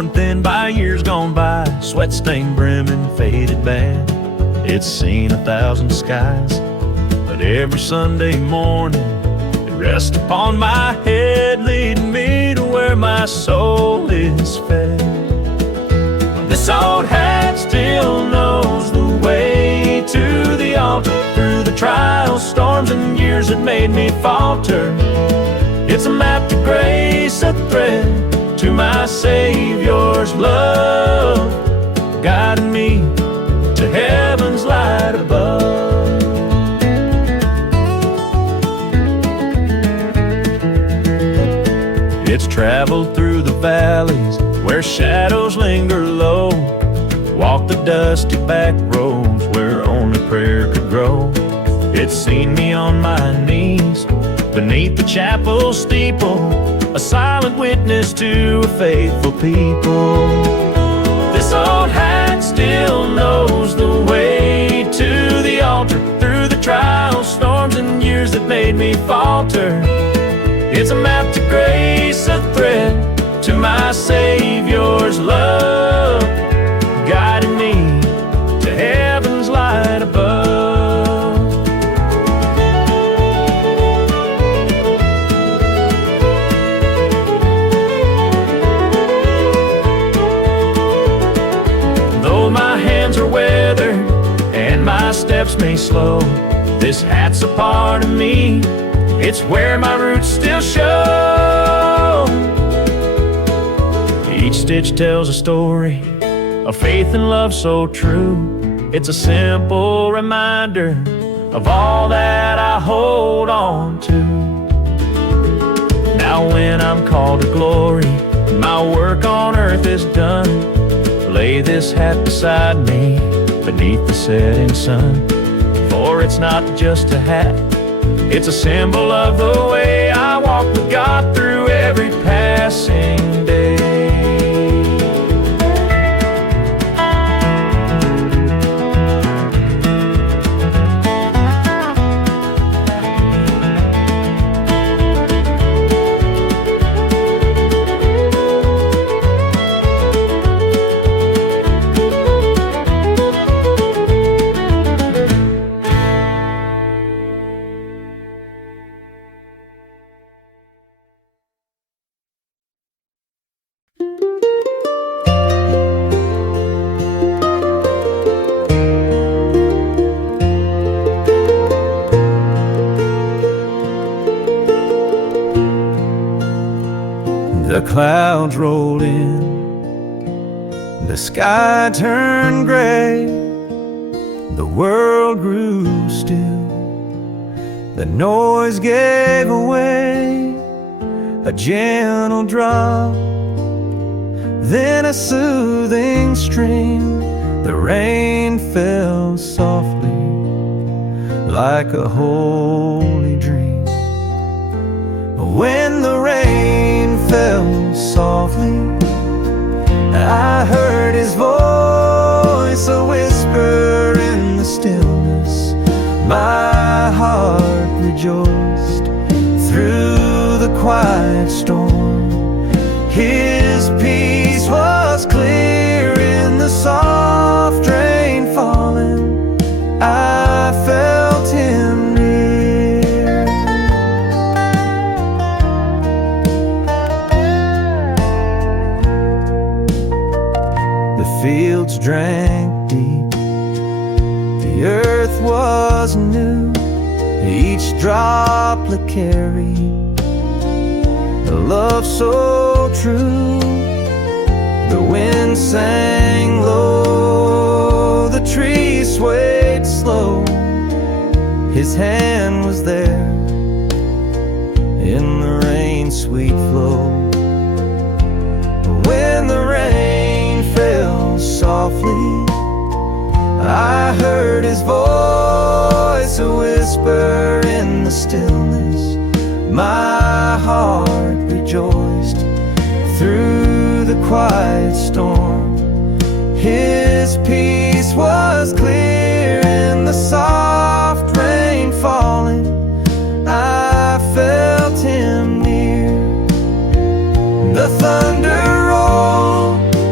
worn thin by years gone by, sweat-stained brim and faded band. It's seen 1,000 skies, but every Sunday morning it rests upon my head, leading me to where my soul is fed. This old hat still knows the way to the altar, through the trials, storms, and years that made me falter. It's a map to grace, a thread to my Savior's love, guiding me to heaven's light above. It's traveled through the valleys where shadows linger low, walked the dusty back roads where only prayer could grow. It's seen me on my knees beneath the chapel steeple, a silent witness to a faithful people. This old hat still knows the way to the altar, through the trials, storms, and years that made me falter. It's a map to grace, a thread to my Savior's love, guiding me to heaven's light above. Though my hands are weathered and my steps may slow, this hat's a part of me, it's where my roots still show. Each stitch tells a story of faith and love so true. It's a simple reminder of all that I hold on to. Now when I'm called to glory, my work on earth is done, lay this hat beside me beneath the setting sun. For it's not just a hat, it's a symbol of the way I walk with God through every passing day. The clouds rolled in, the sky turned gray, the world grew still, the noise gave way, a gentle drop, then a soothing stream. The rain fell softly like a holy dream. When the rain fell softly, I heard his voice, a whisper in the stillness. My heart rejoiced through the quiet storm. His peace was clear in the soft rain falling. I felt him near. The fields drank deep, the earth was new, each droplet carried a love so true. The wind sang low, the trees swayed slow. His hand was there in the rain's sweet flow. When the rain fell softly, I heard his voice, a whisper in the stillness. My heart rejoiced through the quiet storm. His peace was clear in the soft rain falling. I felt him near. The thunder rolled,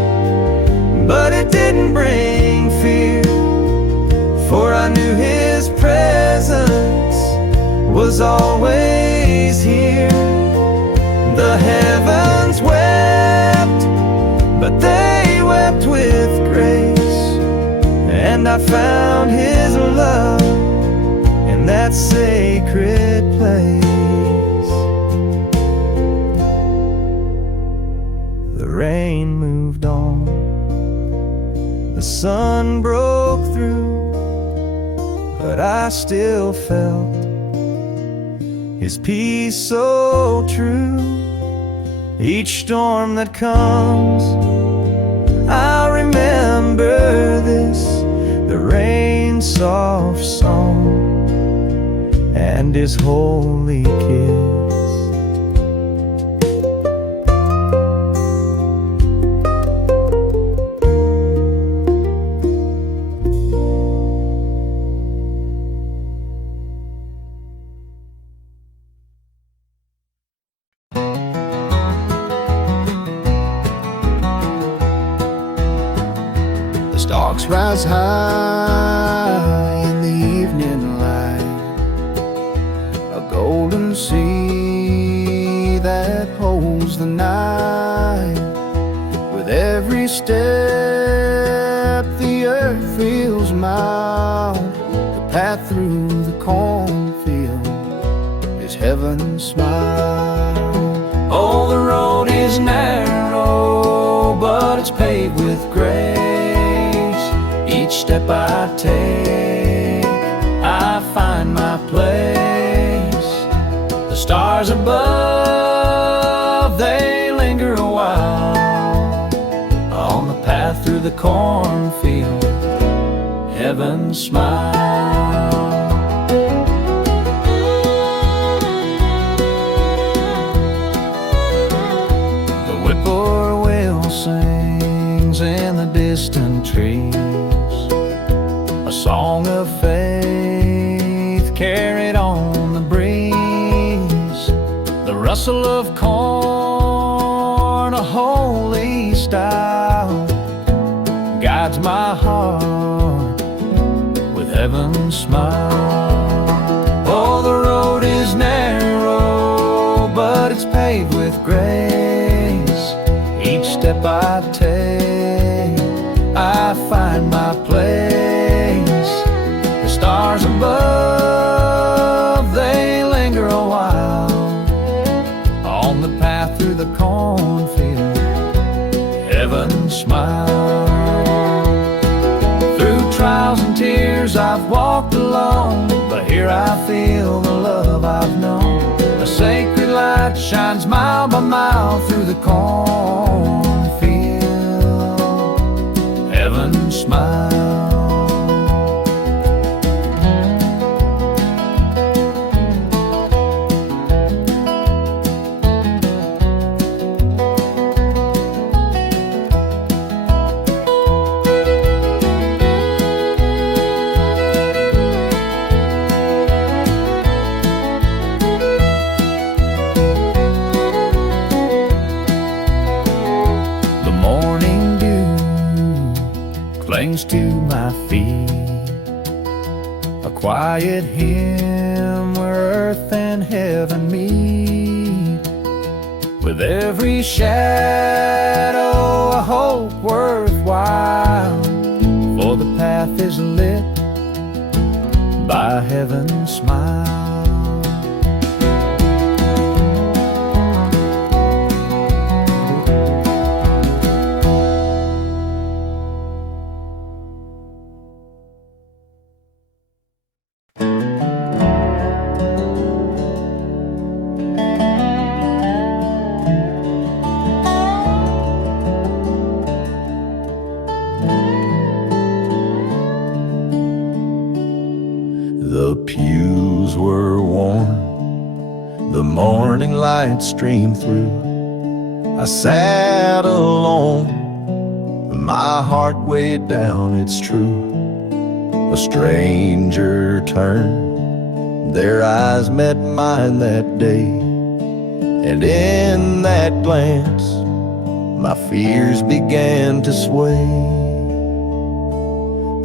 but it didn't bring fear, for I knew His presence was always here. The heavens wept, but they wept with grace, and I found His love in that sacred place. The rain moved on, the sun broke through, but I still felt His peace so true. Each storm that comes, I'll remember this, the rain's soft song and His holy kiss. Stalks rise high in the evening light, a golden sea that holds the night. With every step the earth feels mild, the path through the cornfield is heaven's smile. Oh, the road is narrow, but it's paved with grace. Each step I take, I find my place. The stars above, they linger a while on the path through the cornfield, heaven's smile. The whippoorwill sings in the distant trees, a song of faith carried on the breeze. The rustle of corn, a holy style, guides my heart with heaven's smile. Oh, the road is narrow, but it's paved with grace. Each step I take, I find my place. Stars above, they linger a while on the path through the cornfield, heaven's smile. Through trials and tears I've walked alone, but here I feel the love I've known. A sacred light shines mile by mile through the cornfield, heaven's smile. To my feet, a quiet hymn where earth and heaven meet. With every shadow a hope worthwhile, for the path is lit by heaven's smile. The pews were warm, the morning light streamed through. I sat alone, my heart weighed down, it's true. A stranger turned, their eyes met mine that day, and in that glance my fears began to sway.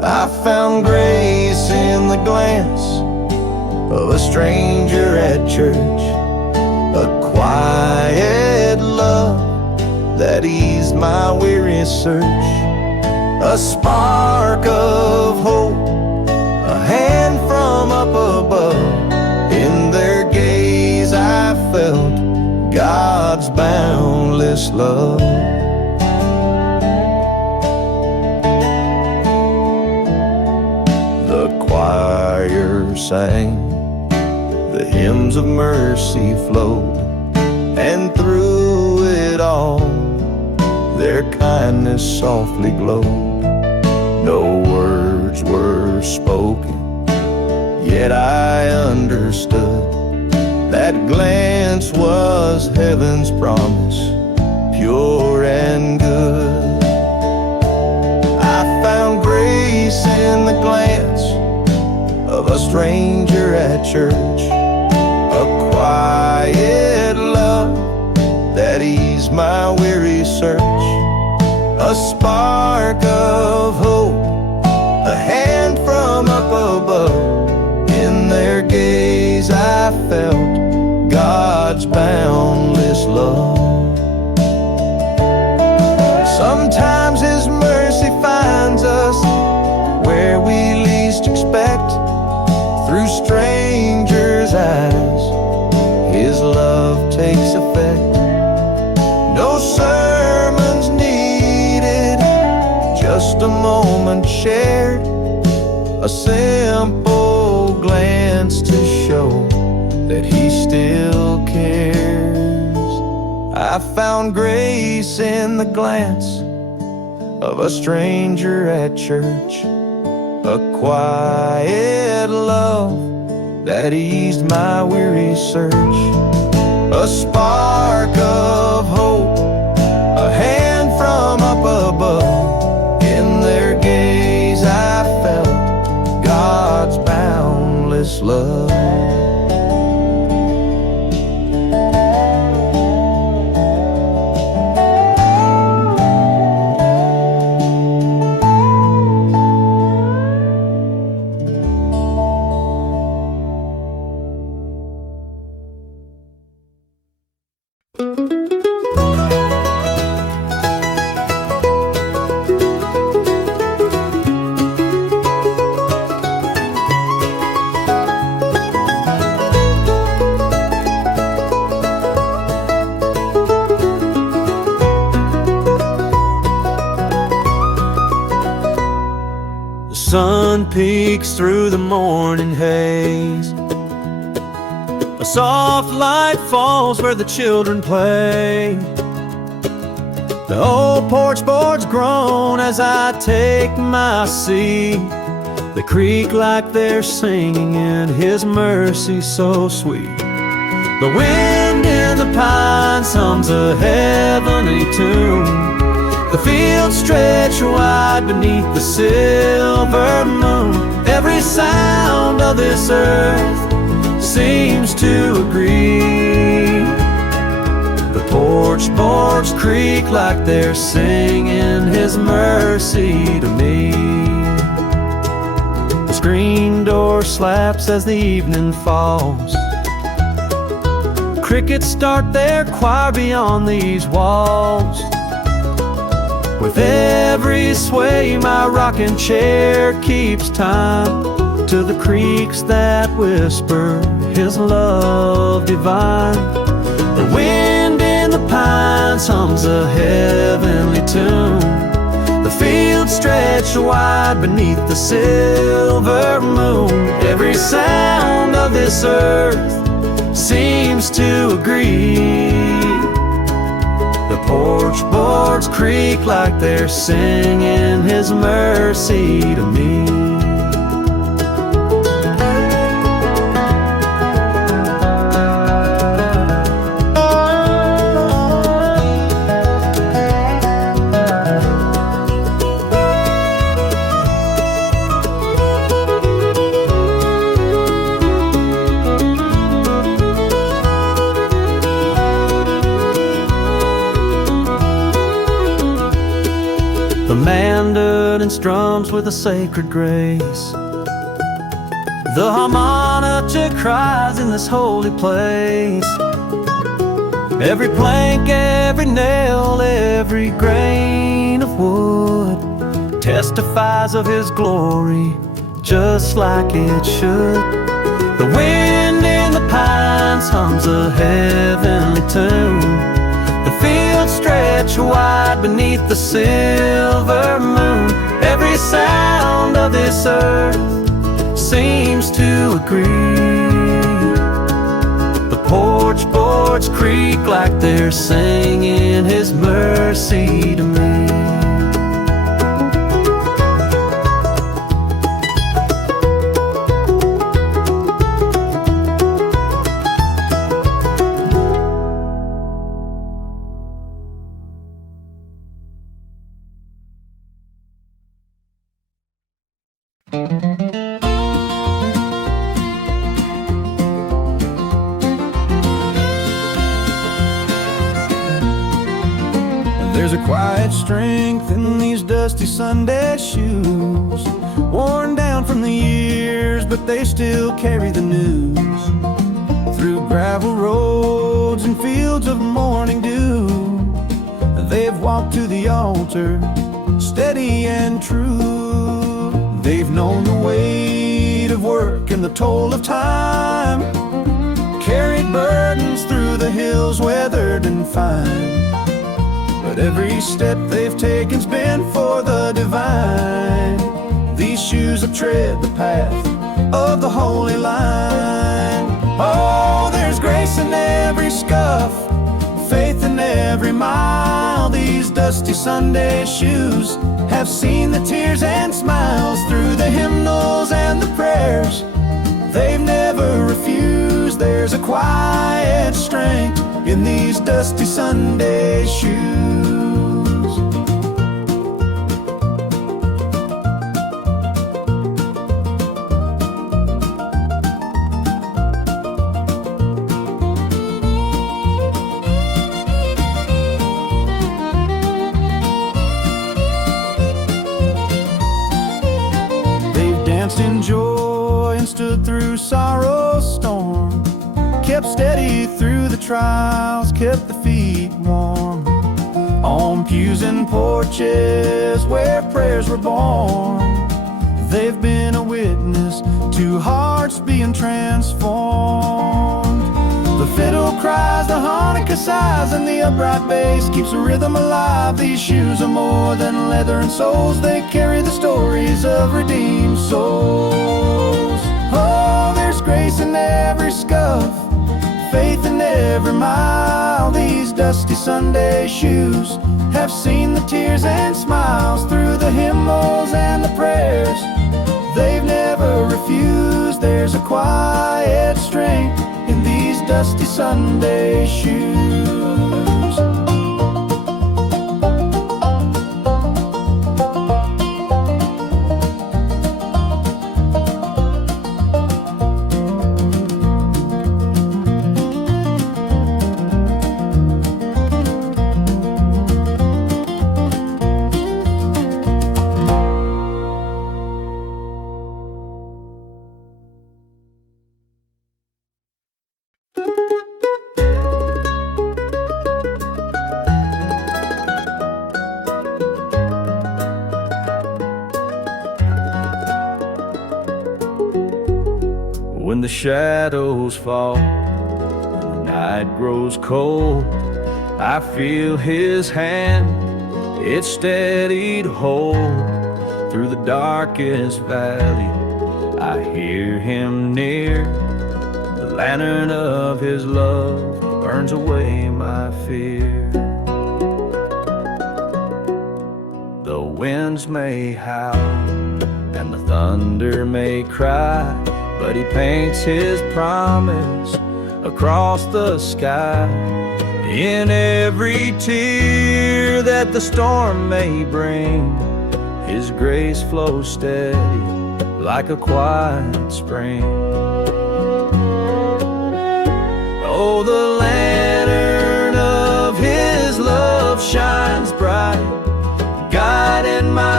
I found grace in the glance of a stranger at church, a quiet love that eased my weary search, a spark of hope, a hand from up above. In their gaze I felt God's boundless love. The choir sang, the hymns of mercy flowed, and through it all their kindness softly glowed. No words were spoken, yet I understood that glance was heaven's promise, pure and good. I found grace in the glance of a stranger at church, a quiet love that eased my weary search, a spark of hope, a hand from up above. In their gaze I felt God's boundless love. Sometimes His mercy finds us where we least expect. Through strangers' eyes His love takes effect. No sermons needed, just a moment shared, a simple glance to show that He still cares. I found grace in the glance of a stranger at church, a quiet love that eased my weary search, a spark of hope, a hand from up above. In their gaze I felt God's boundless love. Sun peeks through the morning haze, a soft light falls where the children play. The old porch boards groan as I take my seat. They creak like they're singing in His mercy so sweet. The wind in the pines hums a heavenly tune. The fields stretch wide beneath the silver moon. Every sound of this earth seems to agree. The porch boards creak like they're singing His mercy to me. The screen door slaps as the evening falls. Crickets start their choir beyond these walls. With every sway my rocking chair keeps time to the creaks that whisper His love divine. The wind in the pines hums a heavenly tune. The fields stretch wide beneath the silver moon. Every sound of this earth seems to agree. The porch boards creak like they're singing His mercy to me. The mandarin burden strums with a sacred grace. The harmonica cries in this holy place. Every plank, every nail, every grain of wood testifies of his glory, just like it should. The wind in the pines hums a heavenly tune. The fields stretch wide beneath the silver moon. Every sound of this earth seems to agree. The porch boards creak like they're singing his mercy to me. There's a quiet strength in these dusty Sunday shoes, worn down from the years, but they still carry the news. Through gravel roads and fields of morning dew, they've walked to the altar, steady and true. They've known the weight of work and the toll of time, carried burdens through the hills, weathered and fine. But every step they've taken's been for the divine. These shoes have tread the path of the holy line. Oh, there's grace in every scuff, faith in every mile. These dusty Sunday shoes have seen the tears and smiles. Through the hymnals and the prayers they've never refused. There's a quiet strength in these dusty Sunday shoes. They've danced in joy and stood through sorrow's storm, kept steady through the trials, kept the feet warm. On pews and porches where prayers were born, they've been a witness to hearts being transformed. The fiddle cries, the harmonica sighs, and the upright bass keeps the rhythm alive. These shoes are more than leather and soles, they carry the stories of redeemed souls. Oh, there's grace in every scuff, faith in every mile. These dusty Sunday shoes have seen the tears and smiles. Through the hymnals and the prayers they've never refused. There's a quiet strength in these dusty Sunday shoes. When the shadows fall and the night grows cold, I feel his hand, it's steady to hold. Through the darkest valley, I hear him near. The lantern of his love burns away my fear. The winds may howl and the thunder may cry, but he paints his promise across the sky. In every tear that the storm may bring, his grace flows steady like a quiet spring. Oh, the lantern of his love shines bright, guiding my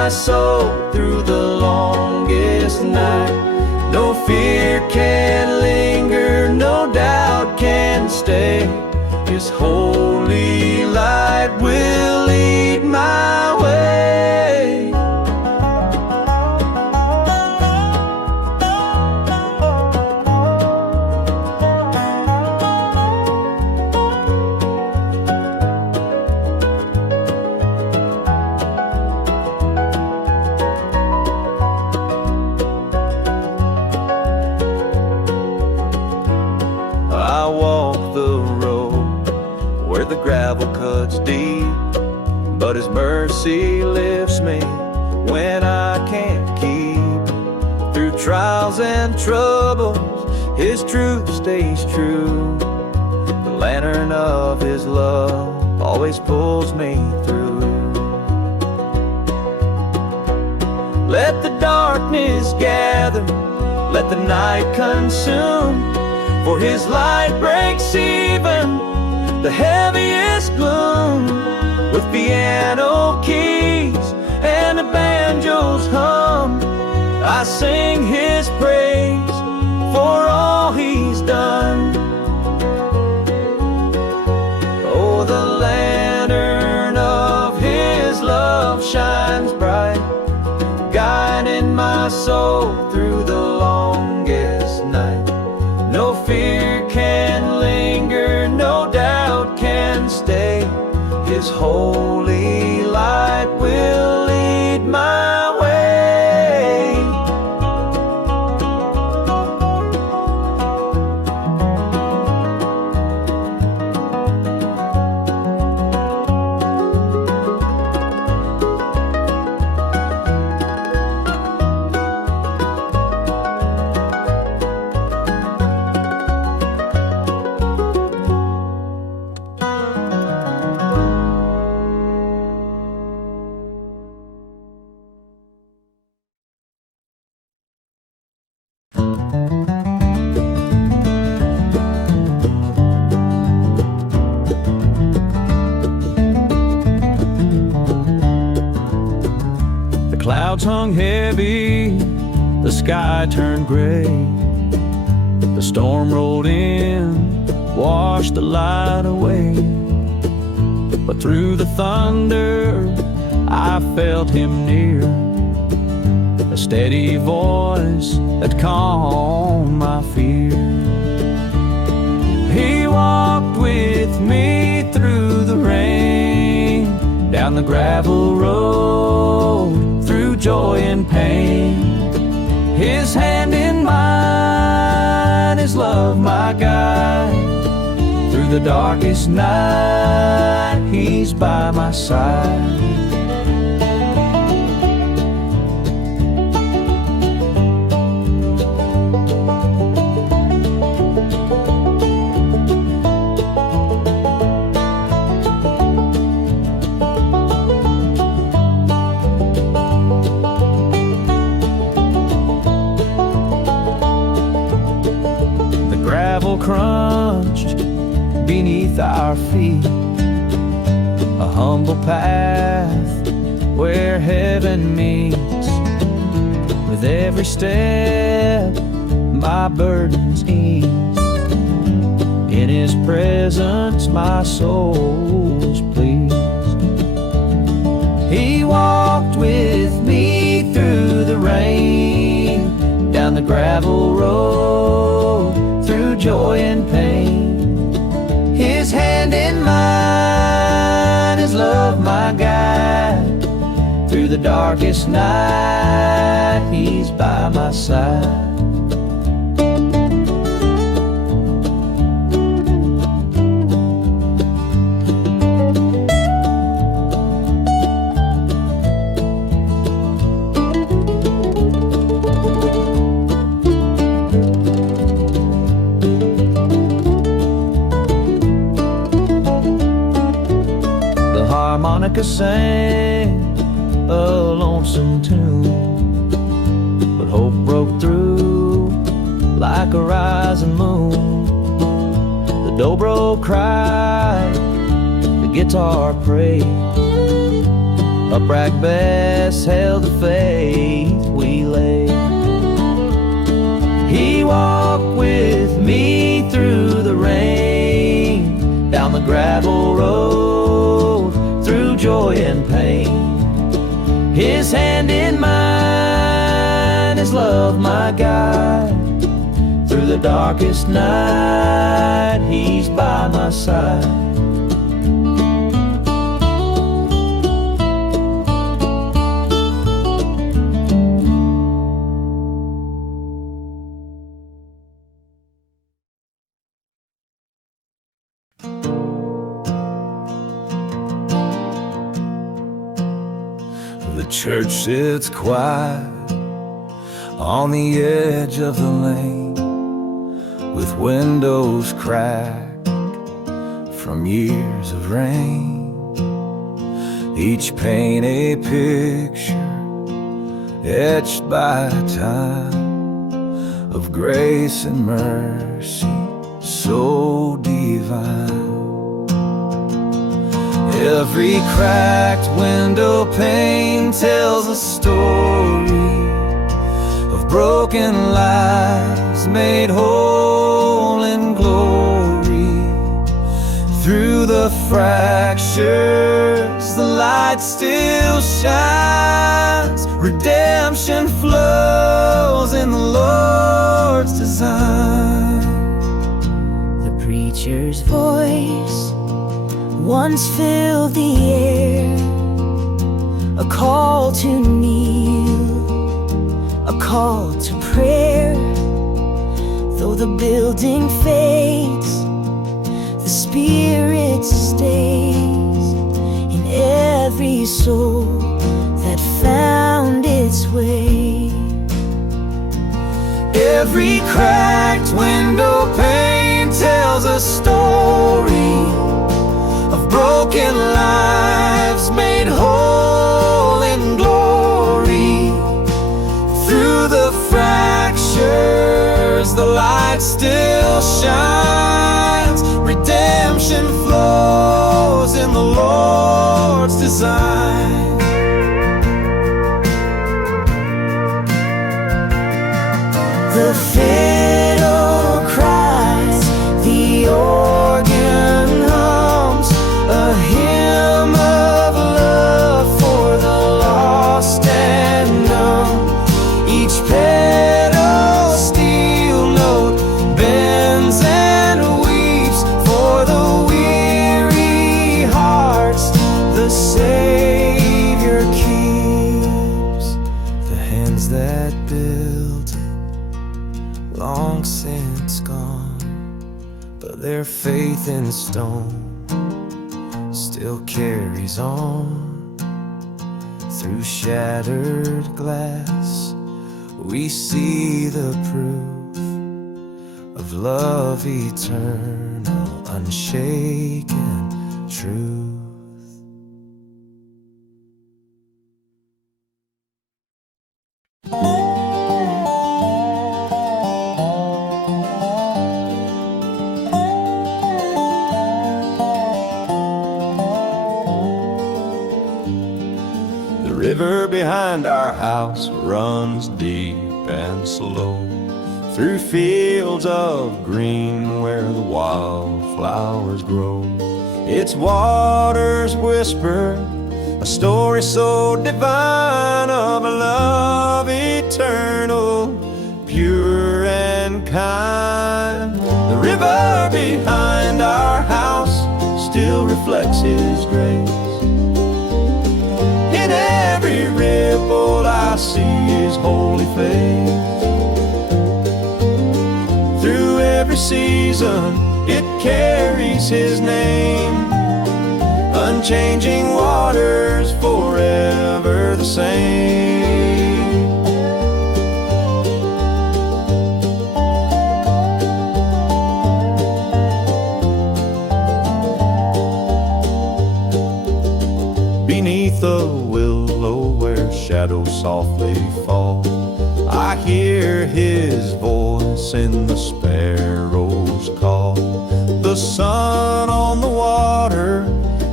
my soul through the longest night. No fear can linger, no doubt can stay. His holy light will lead my way. I walk the road where the gravel cuts deep, but His mercy lifts me when I can't keep. Through trials and troubles, His truth stays true. The lantern of His love always pulls me through. Let the darkness gather, let the night consume, for His light breaks even the heaviest gloom. With piano keys and a banjo's hum, I sing His praise for all He's done. Oh, the lantern of His love shines bright, guiding my soul through the longest night. No fear can linger, no doubt can stay. His holy light will lead my way. Clouds hung heavy, the sky turned gray. The storm rolled in, washed the light away. But through the thunder, I felt Him near, a steady voice that calmed my fear. He walked with me through the rain, down the gravel road, through joy and pain. His hand in mine, His love my guide. Through the darkest night, He's by my side. Crunched beneath our feet, a humble path where heaven meets. With every step my burdens ease, in His presence my soul's pleased. He walked with me through the rain, down the gravel road, through joy and pain. His hand in mine, His love my guide. Through the darkest night, He's by my side. Harmonica sang a lonesome tune, but hope broke through like a rising moon. The dobro cried, the guitar prayed, a brag bass held the faith we lay. He walked with me through the rain, down the gravel road, through joy and pain. His hand in mine, his love my guide. Through the darkest night, he's by my side. The church sits quiet on the edge of the lane, with windows cracked from years of rain. Each pane a picture etched by time, of grace and mercy so divine. Every cracked window pane tells a story of broken lives made whole in glory. Through the fractures, the light still shines. Redemption flows in the Lord's design. The preacher's voice once filled the air, a call to kneel, a call to prayer. Though the building fades, the Spirit stays in every soul that found its way. Every cracked window pane tells a story of broken lives made whole in glory. Through the fractures, the light still shines. Redemption flows in the Lord's design. The fiddle cries, the organ hums, a hymn of love for the lost and numb. Each pedal steel note bends and weeps for the weary hearts the Savior keeps. The hands that built it long since gone, but their faith in stone still carries on. Through shattered glass, we see the proof of love eternal, unshaken truth. The river behind our house runs deep and slow, through fields of green where the wildflowers grow. Its waters whisper a story so divine of a love eternal, pure and kind. The river behind our house still reflects His grace. In every ripple I see His holy face. Through every season it carries His name, unchanging waters forever the same. Beneath the willow where shadows softly fall, I hear His voice in the sparrow's call. The sun on the water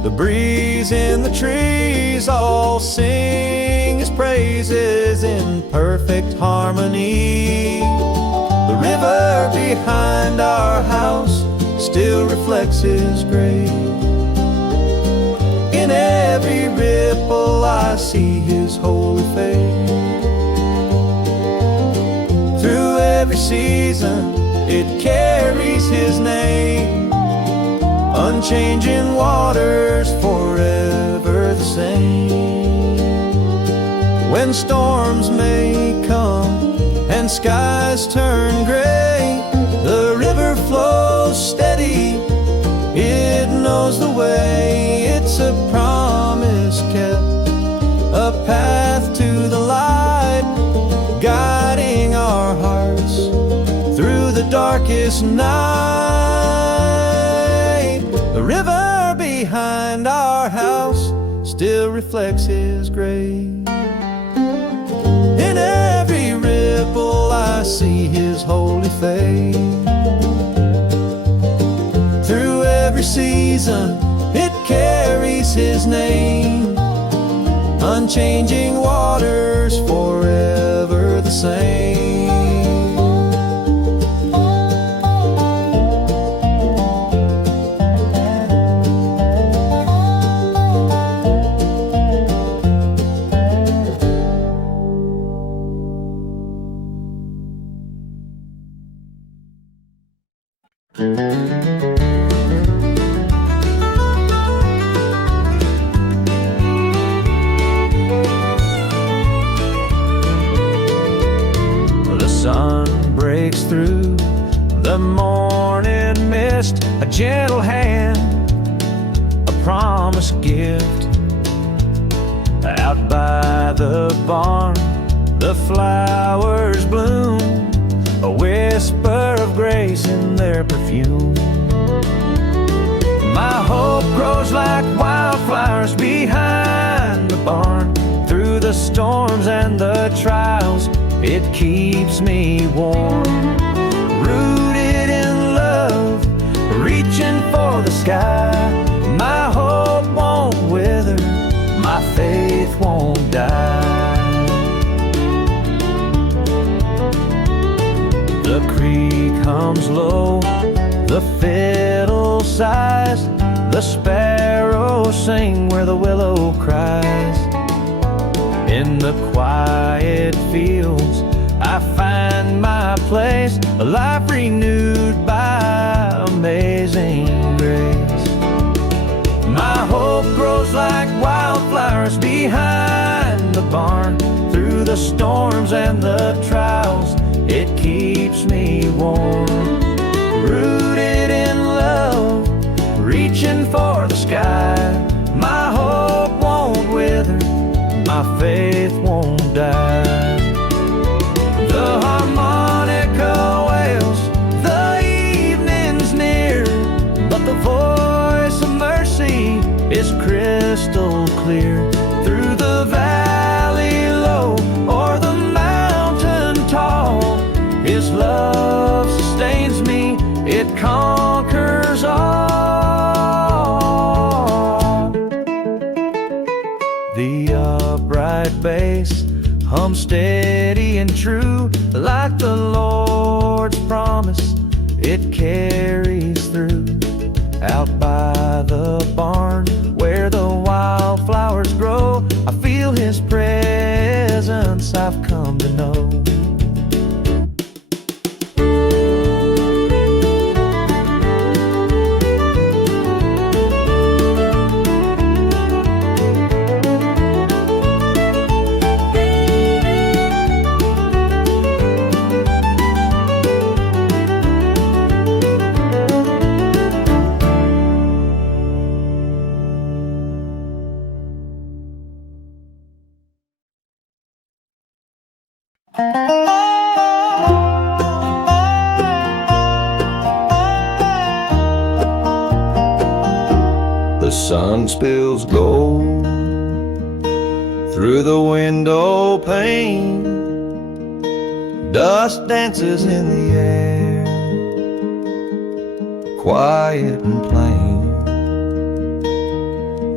The breeze in the trees all sing his praises in perfect harmony. The river behind our house still reflects his grace. In every ripple I see his holy face. Through every season it carries his name. Unchanging waters forever the same. When storms may come and skies turn gray, the river flows steady, it knows the way. It's a promise kept, a path to the light, guiding our hearts through the darkest night. The river behind our house still reflects his grace. In every ripple I see his holy face. Through every season it carries his name. Unchanging waters forever the same. The sun breaks through the morning mist, a gentle hand, a promised gift. Out by the barn, the flowers bloom, a whisper of grace in their perfume. My hope grows like wildflowers behind the barn. Through the storms and the trials, it keeps me warm. Rooted in love, reaching for the sky. My hope won't wither, my faith won't die. The creek hums low, the fiddle sighs, the sparrows sing where the willow cries. In the quiet fields I find my place, a life renewed by amazing grace. My hope grows like wildflowers behind the barn. Through the storms and the trials, it keeps me warm. Rooted in love, reaching for the sky. My hope won't wither, my faith won't die. The harmonica wails, the evening's near, but the voice of mercy is crystal clear. Through the valley low or the mountain tall, his love sustains me, it conquers all. The upright bass hums steady and true, like the Lord's promise, it carries through. Out by the barn, where the wildflowers grow, I feel his presence I've come to know. The sun spills gold through the window pane. Dust dances in the air, quiet and plain.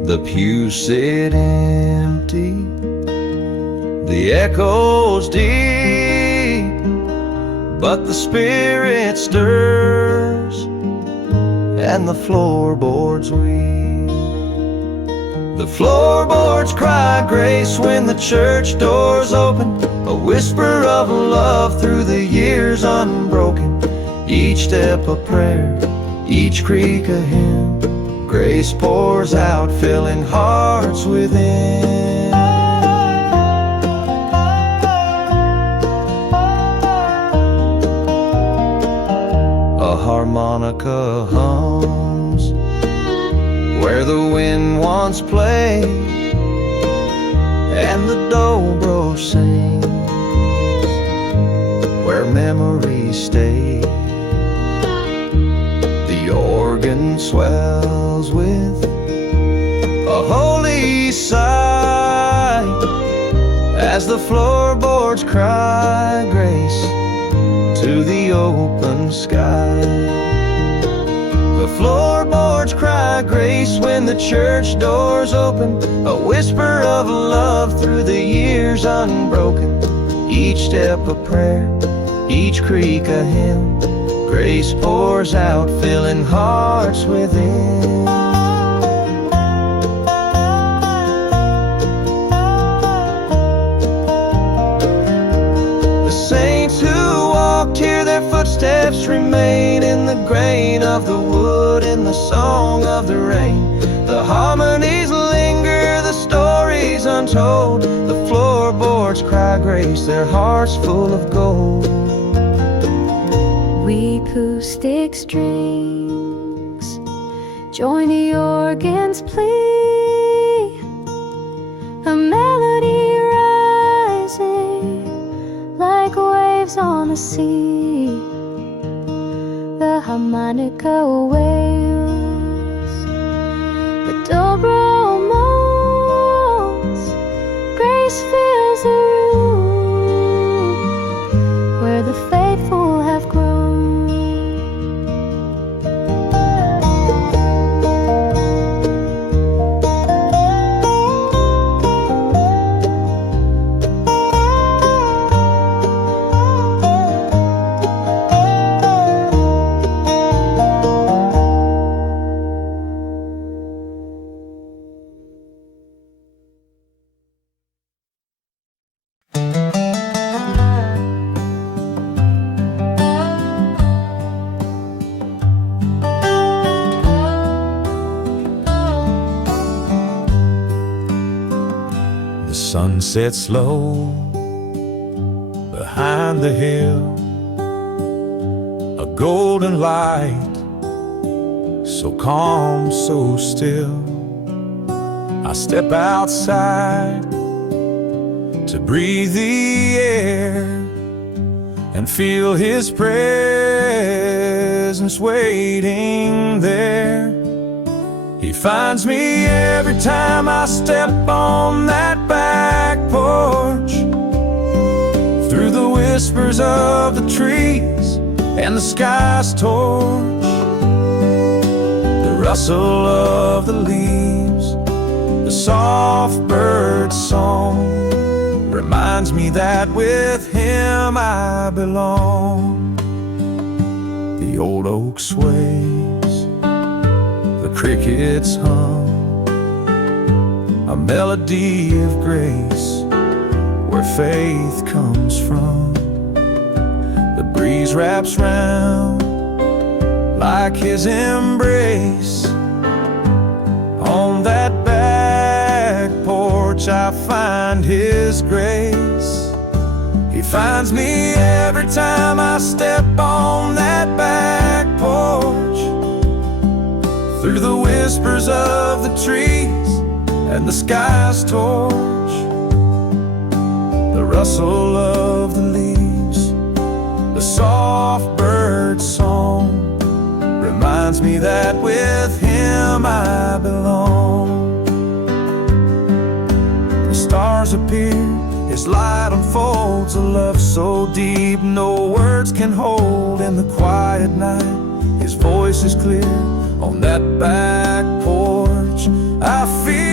The pews sit empty, the echoes deep, but the spirit stirs and the floorboards weep. The floorboards cry grace when the church doors open, a whisper of love through the years unbroken. Each step a prayer, each creak a hymn, grace pours out, filling hearts within. A harmonica hums where the wind once played, and the dobro sings where memories stay. The organ swells with a holy sigh as the floorboards cry grace to the open sky. The floorboards cry grace when the church doors open, a whisper of love through the years unbroken. Each step a prayer, each creak a hymn, grace pours out, filling hearts within. The saints who walked here, their footsteps remain in the grain of the wood, in the song of the rain. The harmonies linger, the stories untold. The floorboards cry grace, their hearts full of gold. We acoustic strings join the organ's plea, a melody rising like waves on the sea. The harmonica wails, the dobro moans, grace fills the room where the faithful have grown. Sun sets low behind the hill, a golden light, so calm, so still. I step outside to breathe the air and feel His presence waiting there. He finds me every time I step on that back porch, through the whispers of the trees and the sky's torch. The rustle of the leaves, the soft bird song reminds me that with Him I belong. The old oak sways, the crickets hum, a melody of grace where faith comes from. The breeze wraps round like His embrace. On that back porch I find His grace. He finds me every time I step on that back porch, through the whispers of the trees and the sky's torch. The rustle of the leaves, the soft bird song reminds me that with Him I belong. The stars appear, His light unfolds, a love so deep no words can hold. In the quiet night His voice is clear. On that back porch I feel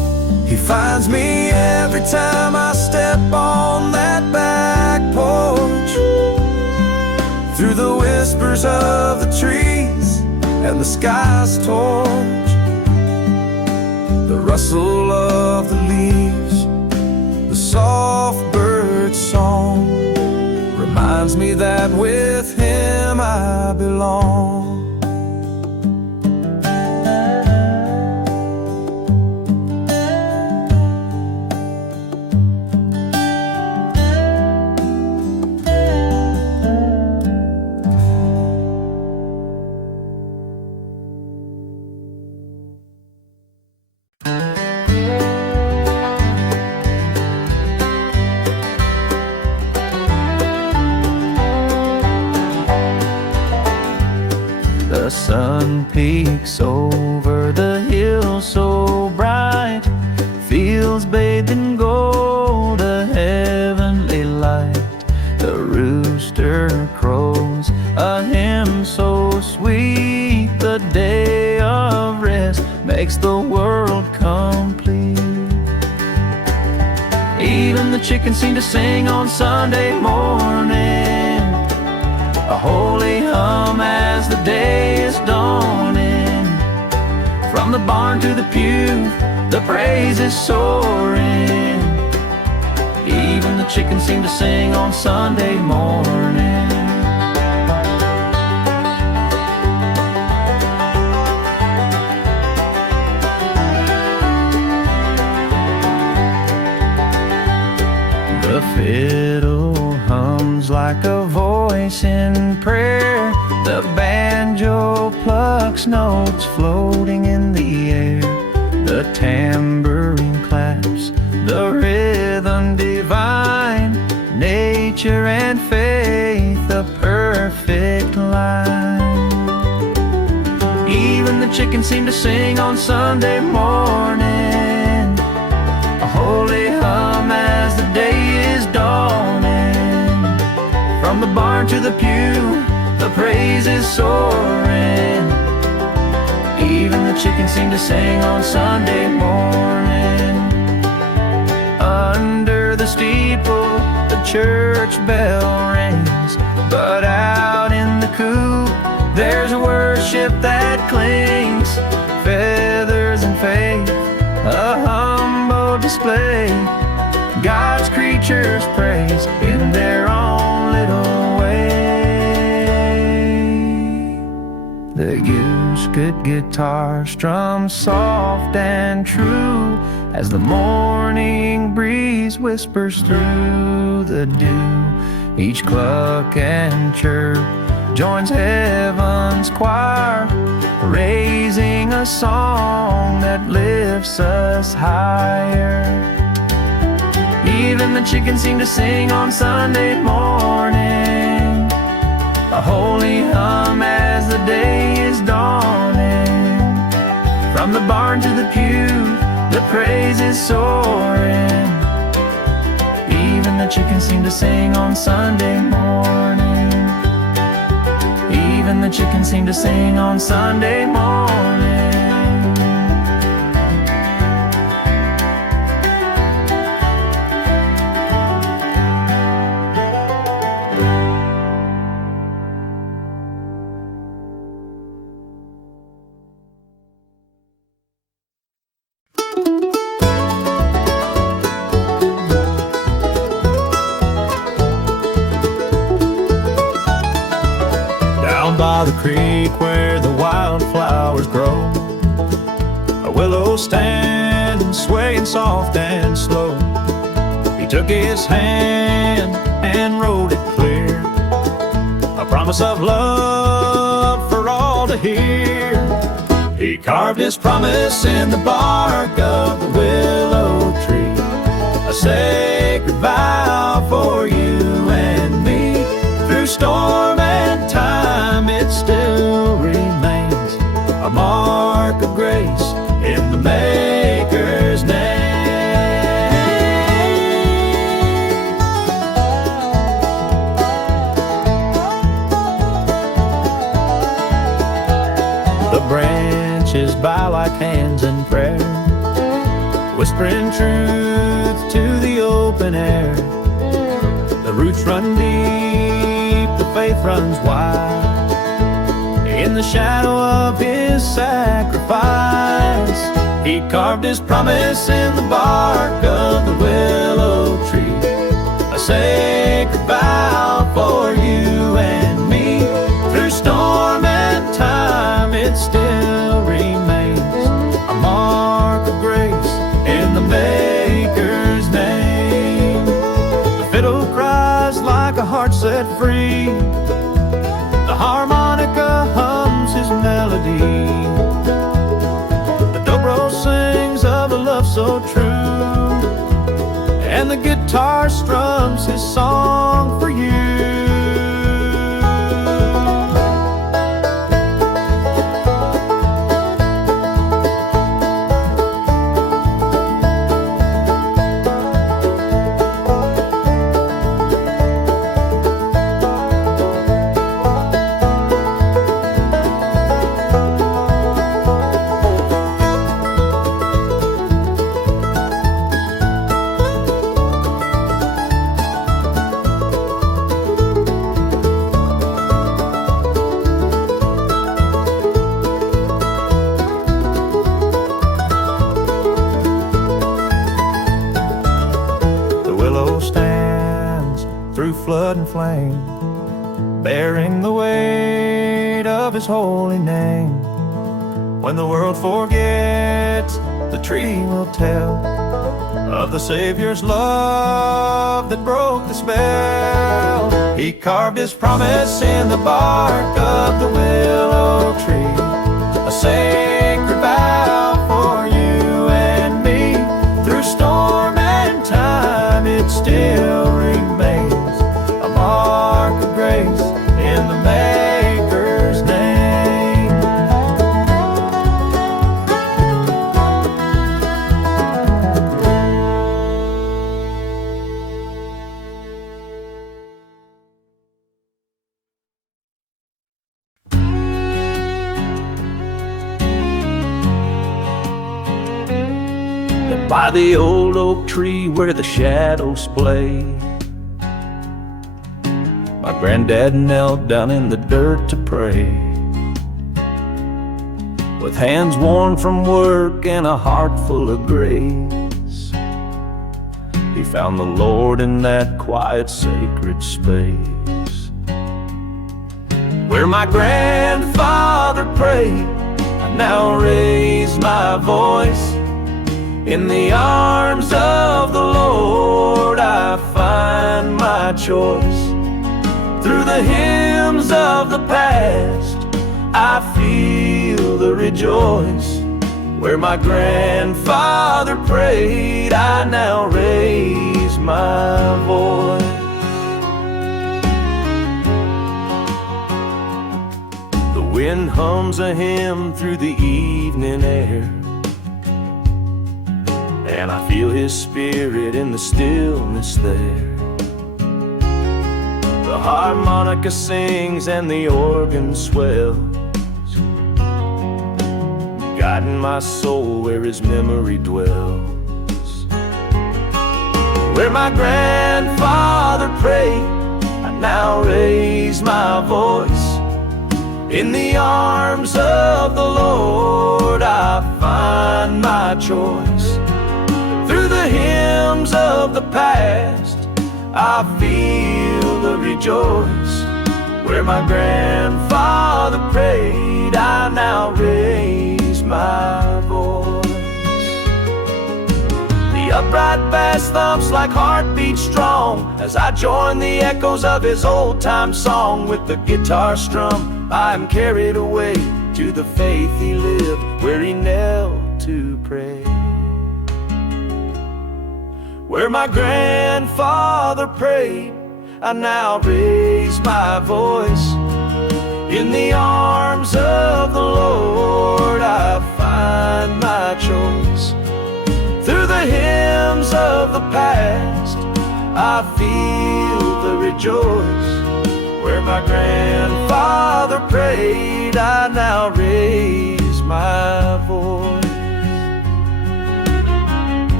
He finds me every time I step on that back porch, through the whispers of the trees and the sky's torch, the rustle of the leaves, the soft bird song reminds me that with him I belong. The sun peeks over the hill so bright, fields bathed in gold, a heavenly light. The rooster crows a hymn so sweet, the day of rest makes the world complete. Even the chickens seem to sing on Sunday morning, a holy hum as the day is dawning. From the barn to the pew, the praise is soaring. Even the chickens seem to sing on Sunday morning. The fiddle hums like a voice in prayer, the banjo plucks notes floating in the air, the tambourine claps the rhythm divine, nature and faith a perfect line. Even the chickens seem to sing on Sunday morning, a holy hum as the day is dawning. From the barn to the pew, the praise is soaring. Even the chickens seem to sing on Sunday morning. Under the steeple, the church bell rings, but out in the coop, there's a worship that clings. Feathers and faith, a humble display, God's creatures praise in their own little way. The used good guitar strums soft and true as the morning breeze whispers through the dew. Each cluck and chirp joins heaven's choir, raising a song that lifts us higher. Even the chickens seem to sing on Sunday morning, a holy hum as the day is dawning. From the barn to the pew, the praise is soaring. Even the chickens seem to sing on Sunday morning. Even the chickens seem to sing on Sunday morning. By the creek where the wildflowers grow, a willow standing, swaying soft and slow. He took his hand and wrote it clear, a promise of love for all to hear. He carved his promise in the bark of the willow tree, a sacred vow for you and me. Through storm and time it still remains a mark of grace in the Maker's name. The branches bow like hands in prayer, whispering truth to the open air. The roots run deep, the faith runs wide. In the shadow of his sacrifice, he carved his promise in the bark of the willow tree, a sacred vow for you and me. Through storm and time, it still remains a mark of grace in the Maker's name. The fiddle cries like a heart set free, the harmonica hums his melody, the dobro sings of a love so true, and the guitar strums his song for you. Flood and flame, bearing the weight of his holy name. When the world forgets, the tree will tell of the Savior's love that broke the spell. He carved his promise in the bark of the willow tree, a sacred vow for you and me. Through storm and time, it still remains a mark of grace in the Maker's name. And by the old oak tree where the shadows play, my granddad knelt down in the dirt to pray. With hands worn from work and a heart full of grace, he found the Lord in that quiet, sacred space. Where my grandfather prayed, I now raise my voice. In the arms of the Lord I find my choice. Through the hymns of the past, I feel the rejoice. Where my grandfather prayed, I now raise my voice. The wind hums a hymn through the evening air, and I feel his spirit in the stillness there. The harmonica sings and the organ swells, guiding my soul where his memory dwells. Where my grandfather prayed, I now raise my voice. In the arms of the Lord I find my choice. Through the hymns of the past, I feel the rejoice. Where my grandfather prayed, I now raise my voice. The upright bass thumps like heartbeats strong as I join the echoes of his old-time song. With the guitar strum, I am carried away to the faith he lived, where he knelt to pray. Where my grandfather prayed, I now raise my voice. In the arms of the Lord I find my choice. Through the hymns of the past, I feel the rejoice. Where my grandfather prayed, I now raise my voice.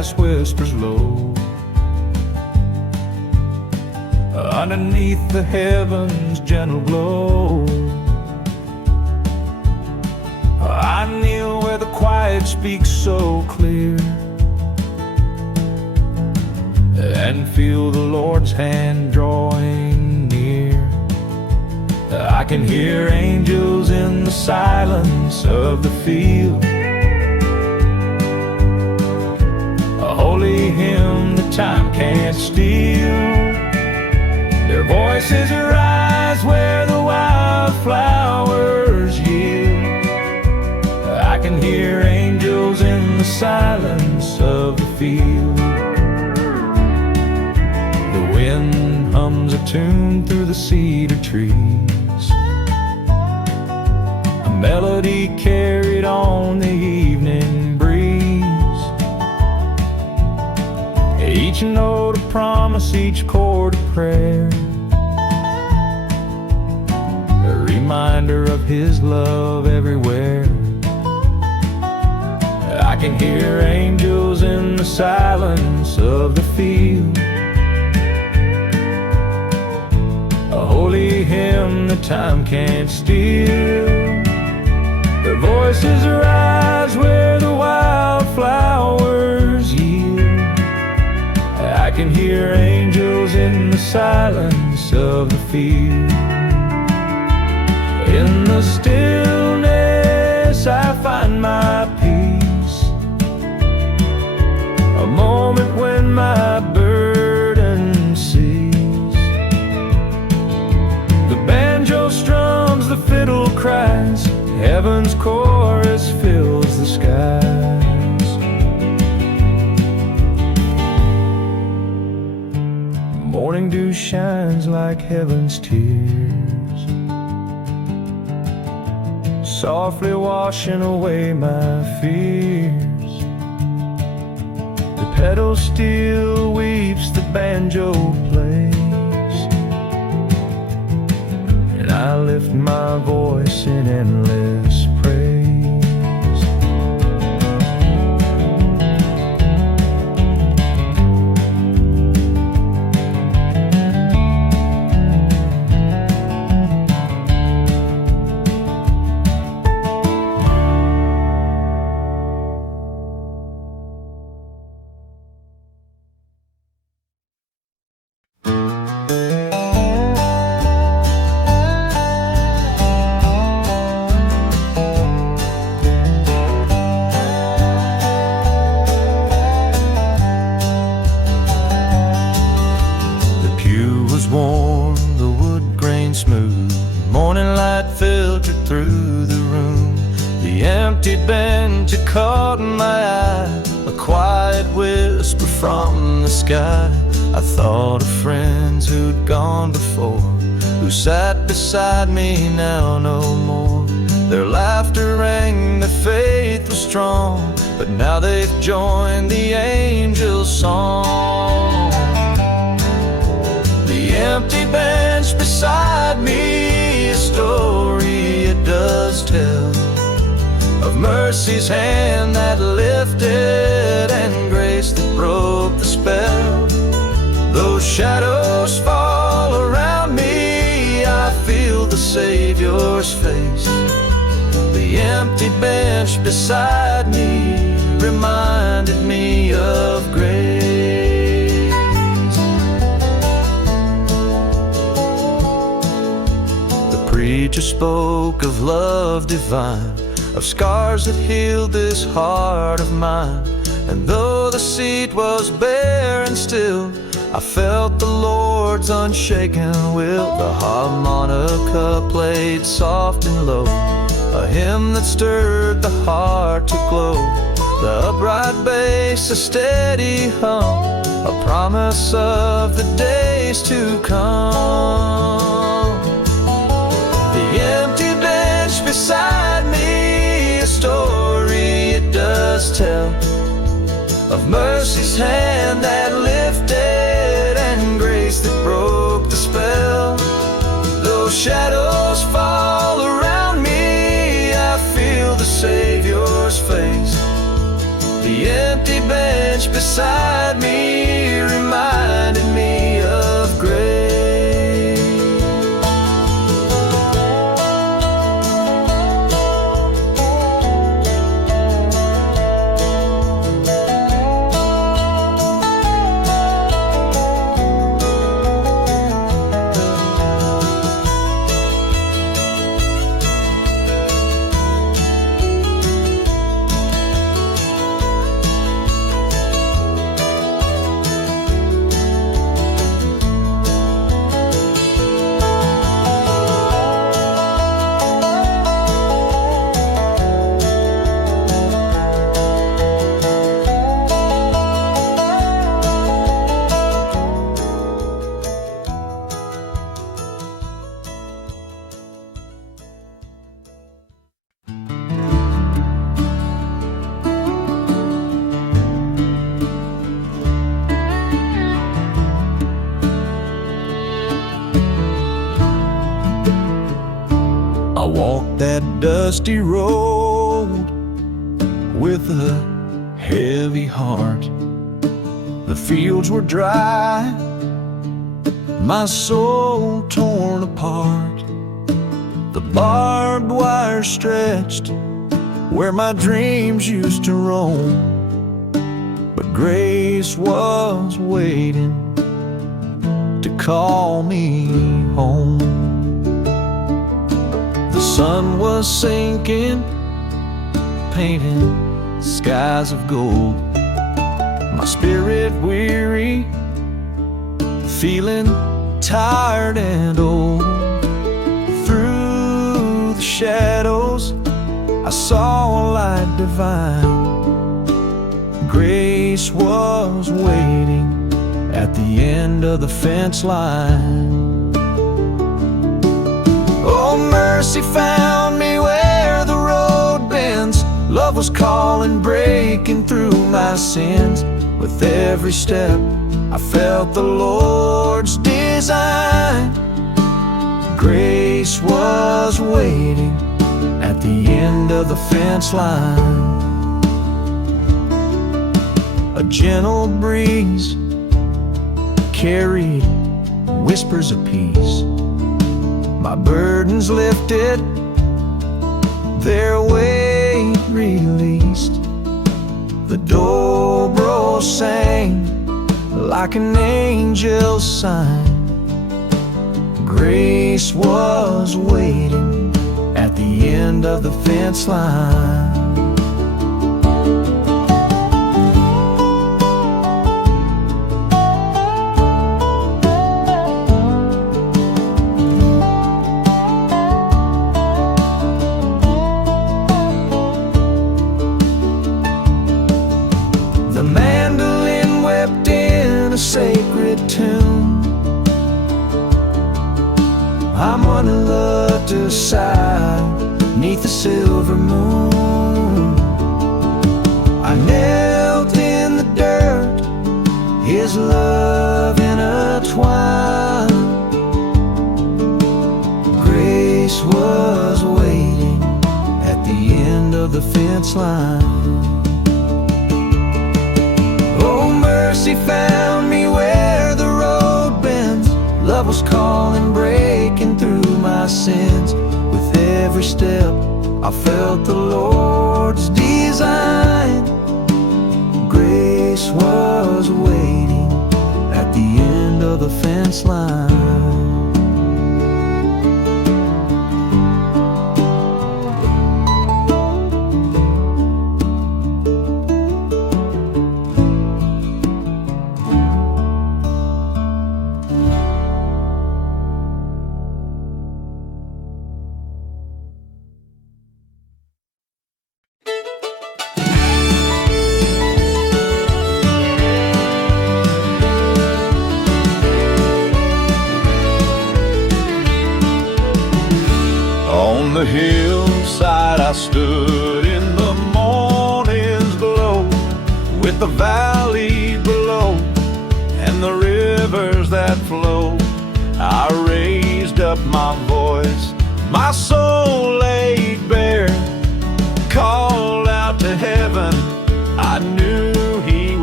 grass whispers low. Underneath the heavens' gentle glow, I kneel where the quiet speaks so clear, and feel the Lord's hand drawing near. I can hear angels in the silence of the field, a holy hymn that time can't steal. Their voices rise where the wildflowers yield. I can hear angels in the silence of the field. The wind hums a tune through the cedar trees, a melody carried on the evening breeze. Each note a promise, each chord a prayer, a reminder of His love everywhere. I can hear angels in the silence of the field, a holy hymn that time can't steal. Their voices rise where the wildflowers yield. I can hear angels in the silence of the field. In the stillness I find my peace, a moment when my burden cease. The banjo strums, the fiddle cries, heaven's chorus fills the skies. Morning dew shines like heaven's tears, softly washing away my fears. The pedal still weeps, the banjo plays, and I lift my voice in endless praise. I thought of friends who'd gone before, who sat beside me now no more. Their laughter rang, their faith was strong, but now they've joined the angels' song. The empty bench beside me, a story it does tell, of mercy's hand that lifted and grace that broke the spell. Those shadows fall around me, I feel the Savior's face. The empty bench beside me reminded me of grace. The preacher spoke of love divine, of scars that healed this heart of mine. And though the seat was bare and still, I felt the Lord's unshaken will. The harmonica played soft and low, a hymn that stirred the heart to glow. The upright bass, a steady hum, a promise of the days to come. The empty bench beside me, a story it does tell, of mercy's hand that lifted and grace that broke the spell. Those shadows fall around me, I feel the Savior's face. The empty bench beside me reminded me of grace. I walked that dusty road with a heavy heart. The fields were dry, my soul torn apart. The barbed wire stretched where my dreams used to roam, but grace was waiting to call me home. The sun was sinking, painting skies of gold. My spirit weary, feeling tired and old. Through the shadows, I saw a light divine. Grace was waiting at the end of the fence line. Oh, mercy found me where the road bends. Love was calling, breaking through my sins. With every step, I felt the Lord's design. Grace was waiting at the end of the fence line. A gentle breeze carried whispers of peace. My burdens lifted, their weight released. The dobro sang like an angel's sign. Grace was waiting at the end of the fence line. Sacred tune. I'm on the other side, neath the silver moon. I knelt in the dirt, His love intertwined. Grace was waiting at the end of the fence line. Oh, mercy found me where the road bends. Love was calling, breaking through my sins. With every step, I felt the Lord's design. Grace was waiting at the end of the fence line. On the hillside I stood in the morning's glow, with the valley below and the rivers that flow. I raised up my voice, my soul laid bare, called out to heaven. I knew He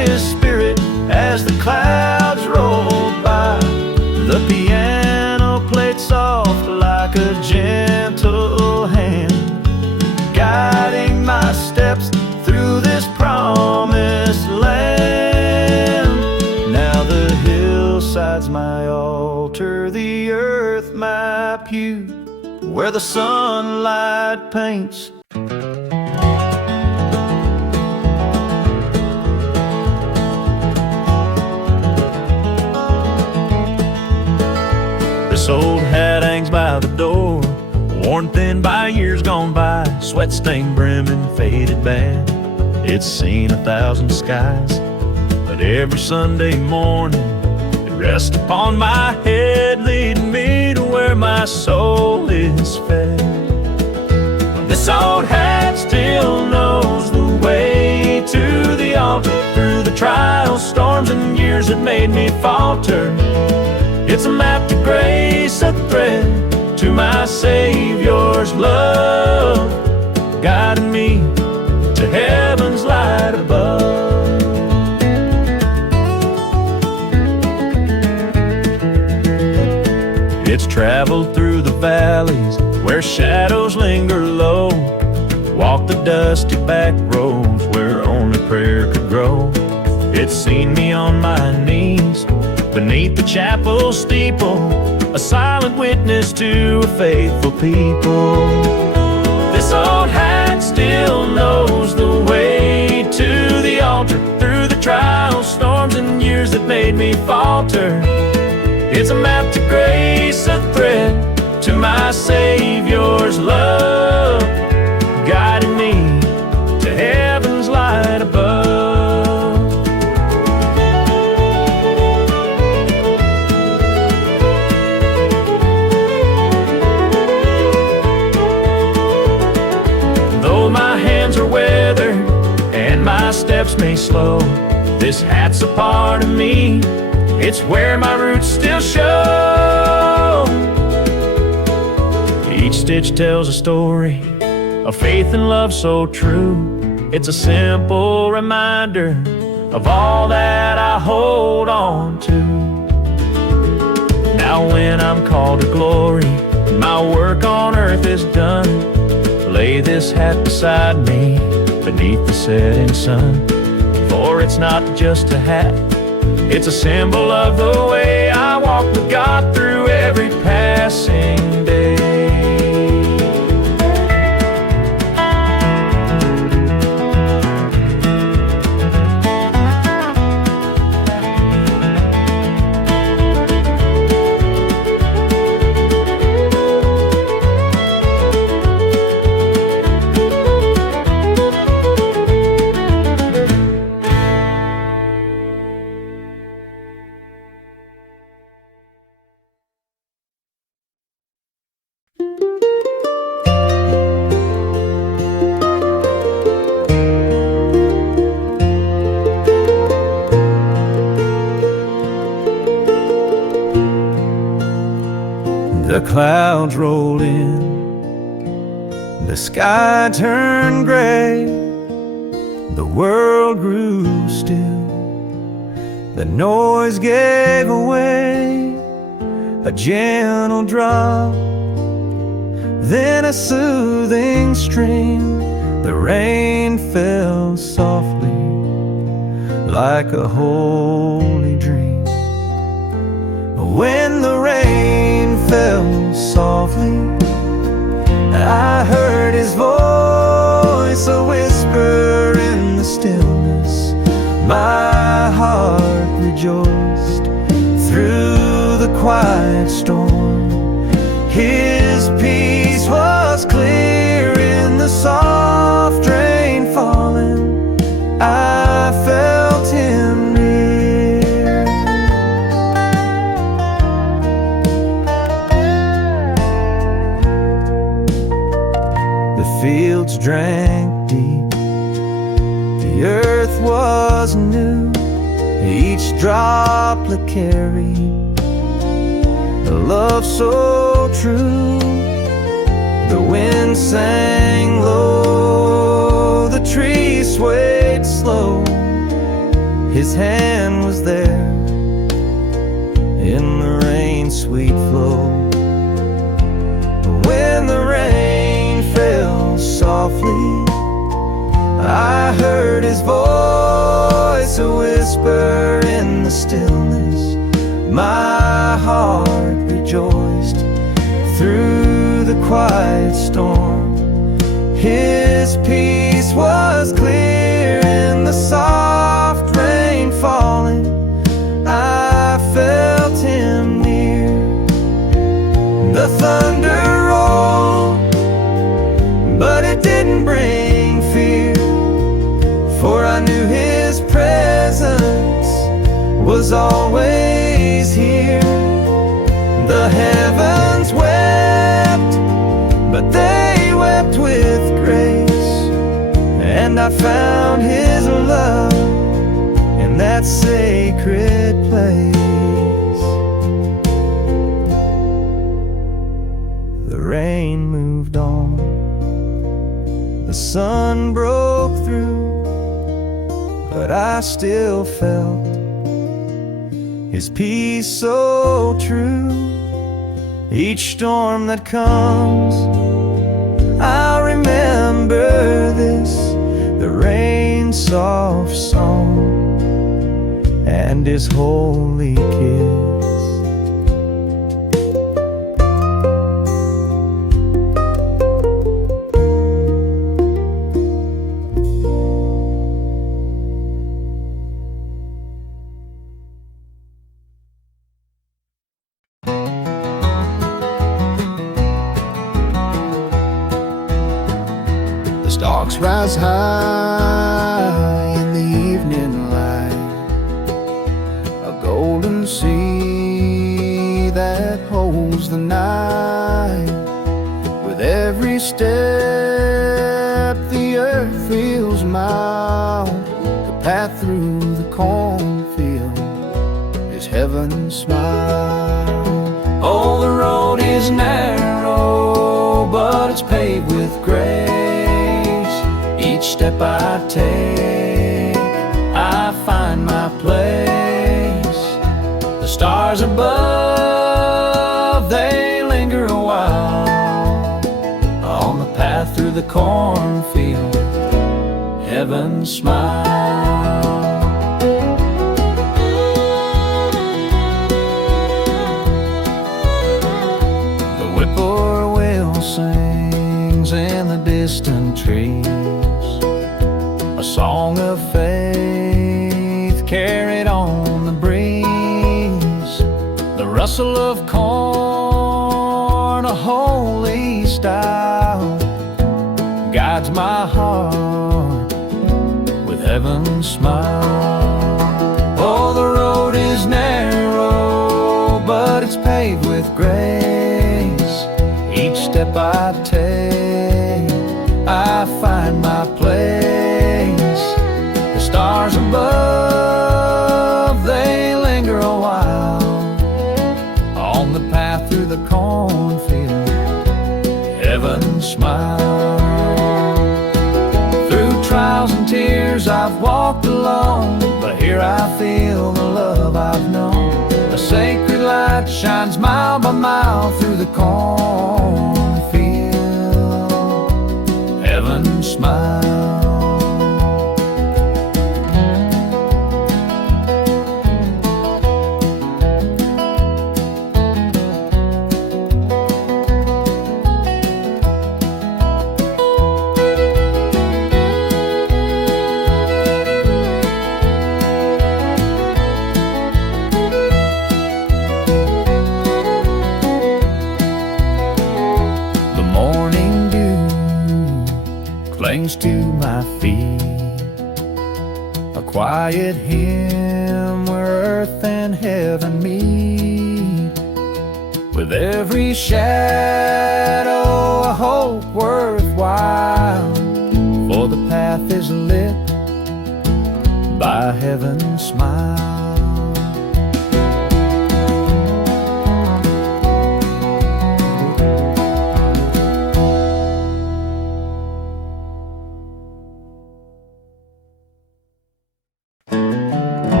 as the clouds rolled by. The piano played soft like a gentle hand, guiding my steps through this promised land. Now the hillside's my altar, the earth my pew, where the sunlight paints This old hat hangs by the door, worn thin by years gone by, sweat stained brim and faded band. It's seen 1,000 skies, but every Sunday morning it rests upon my head, leading me to where my soul is fed. This old hat still knows the way to the altar, through the trials, storms, and years that made me falter. It's a map to grace, a thread to my Savior's love, guiding me to heaven's light above. It's traveled through the valleys where shadows linger low, walked the dusty back roads where only prayer could grow. It's seen me on my knees beneath the chapel steeple, a silent witness to a faithful people. This old hat still knows the way to the altar, through the trials, storms, and years that made me falter. It's a map to grace, a thread to my Savior's love, guiding me to heaven's light above. Though my hands are weathered and my steps may slow, this hat's a part of me, it's where my roots still show. Each stitch tells a story of faith and love so true. It's a simple reminder of all that I hold on to. Now when I'm called to glory, my work on earth is done, lay this hat beside me beneath the setting sun. For it's not just a hat, it's a symbol of the way I walk with God through every passing day. The clouds rolled in, the sky turned gray, the world grew still, the noise gave way, a gentle drop, then a soothing stream. The rain fell softly like a holy dream. When the rain fell softly, I heard his voice, a whisper in the stillness. My heart rejoiced through the quiet storm. His peace was clear in the soft rain falling. I felt him near. The fields drank deep, the earth was new, each droplet carried a love so true. The wind sang low, the trees swayed slow, His hand was there in the rain's sweet flow. When the rain fell softly, I heard his voice, a whisper in the stillness. My heart rejoiced through the quiet storm. His peace was clear in the soft rain falling. I felt him near. The thunder rolled, but it didn't bring fear, for I knew his presence was always here. The heavens wept, but they wept with grace, and I found his love in that sacred place. The rain moved on, the sun broke through, but I still felt his peace so true. Each storm that comes, I'll remember this, the rain's soft song and his holy kiss. Stalks rise high in the evening light, a golden sea that holds the night. With every step the earth feels mild. The path through the cornfield is heaven's smile. Oh, the road is narrow, but it's paved with grace. Each step I take, I find my place. The stars above, they linger a while on the path through the cornfield, heaven's smile. The whippoorwill sings in the distant trees, a song of faith carried on the breeze. The rustle of corn, a holy style, guides my heart with heaven's smile. Oh, the road is narrow, but it's paved with grace. Each step I take, I find my place. The stars above, they linger a while on the path through the cornfield, heaven's smile. Through trials and tears I've walked alone, but here I feel the love I've known. A sacred light shines mile by mile through the cornfield, heaven's smile. To my feet, a quiet hymn where earth and heaven meet. With every shadow a hope worthwhile, for the path is lit by heaven's smile.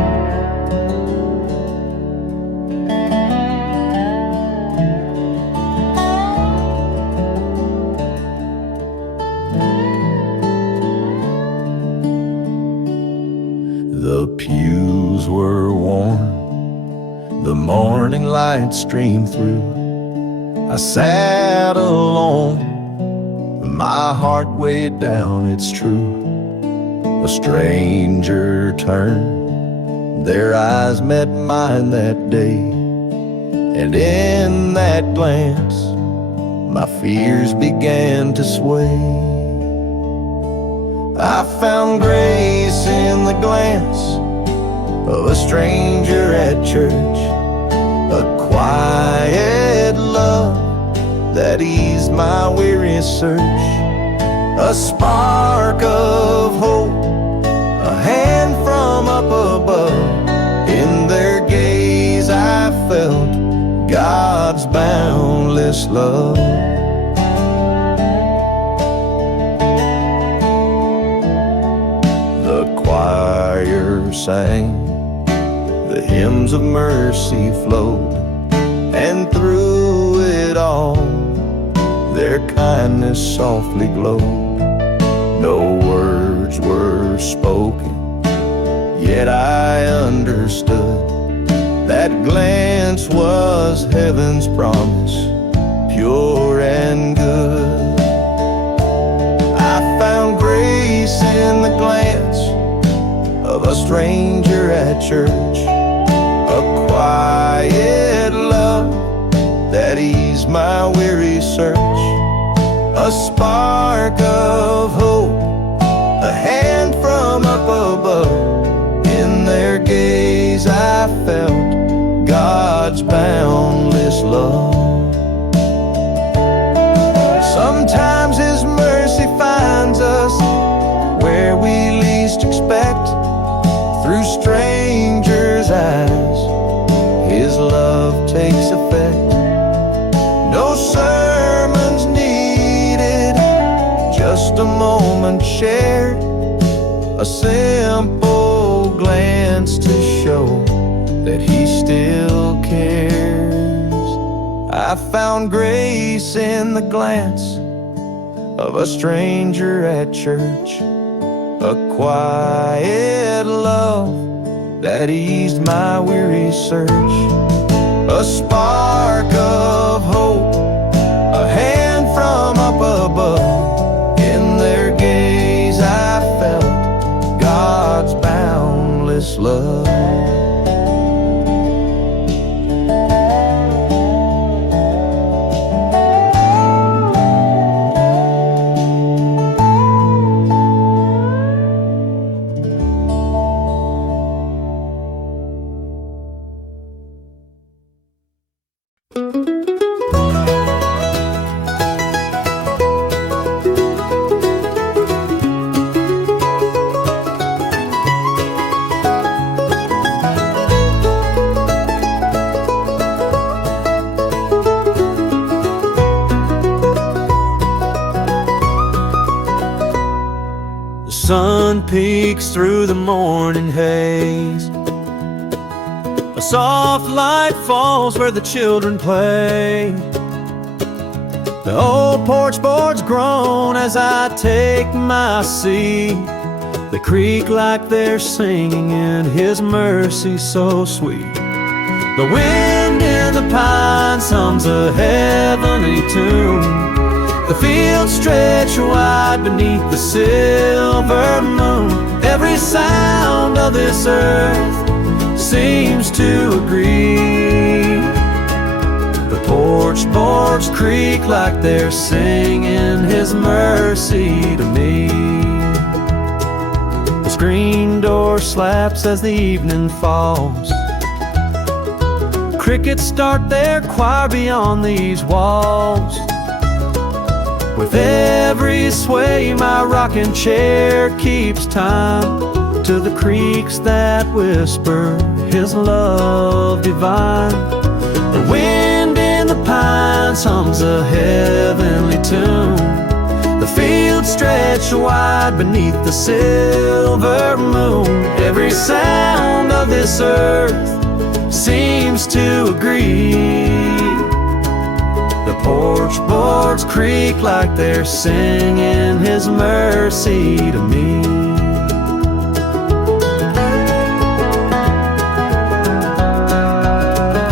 the morning light streamed through. I sat alone, my heart weighed down, it's true. A stranger turned, their eyes met mine that day, and in that glance, my fears began to sway. I found grace in the glance of a stranger at church, a quiet love that eased my weary search, a spark of hope, a hand from up above. In their gaze I felt God's boundless love. The choir sang, the hymns of mercy flowed, and through it all, their kindness softly glowed. No words were spoken, yet I understood that glance was heaven's promise, pure and good. I found grace in the glance of a stranger at church, a quiet love that eased my weary search, a spark of hope, a hand from up above. In their gaze I felt God's boundless love. Sometimes His mercy finds us where we least expect, through strangers' eyes His love takes effect. No sermons needed, just a moment shared, a simple glance to show that He still cares. I found grace in the glance of a stranger at church, a quiet love that eased my weary search, a spark of hope, a hand from up above. In their gaze I felt God's boundless love. Sun peeks through the morning haze, a soft light falls where the children play. The old porch boards groan as I take my seat. They creak like they're singing in His mercy so sweet. The wind in the pines hums a heavenly tune. The fields stretch wide beneath the silver moon. Every sound of this earth seems to agree. The porch boards creak like they're singing His mercy to me. The screen door slaps as the evening falls. Crickets start their choir beyond these walls. With every sway, my rocking chair keeps time to the creaks that whisper His love divine. The wind in the pines hums a heavenly tune. The fields stretch wide beneath the silver moon. Every sound of this earth seems to agree. The porch boards creak like they're singing His mercy to me.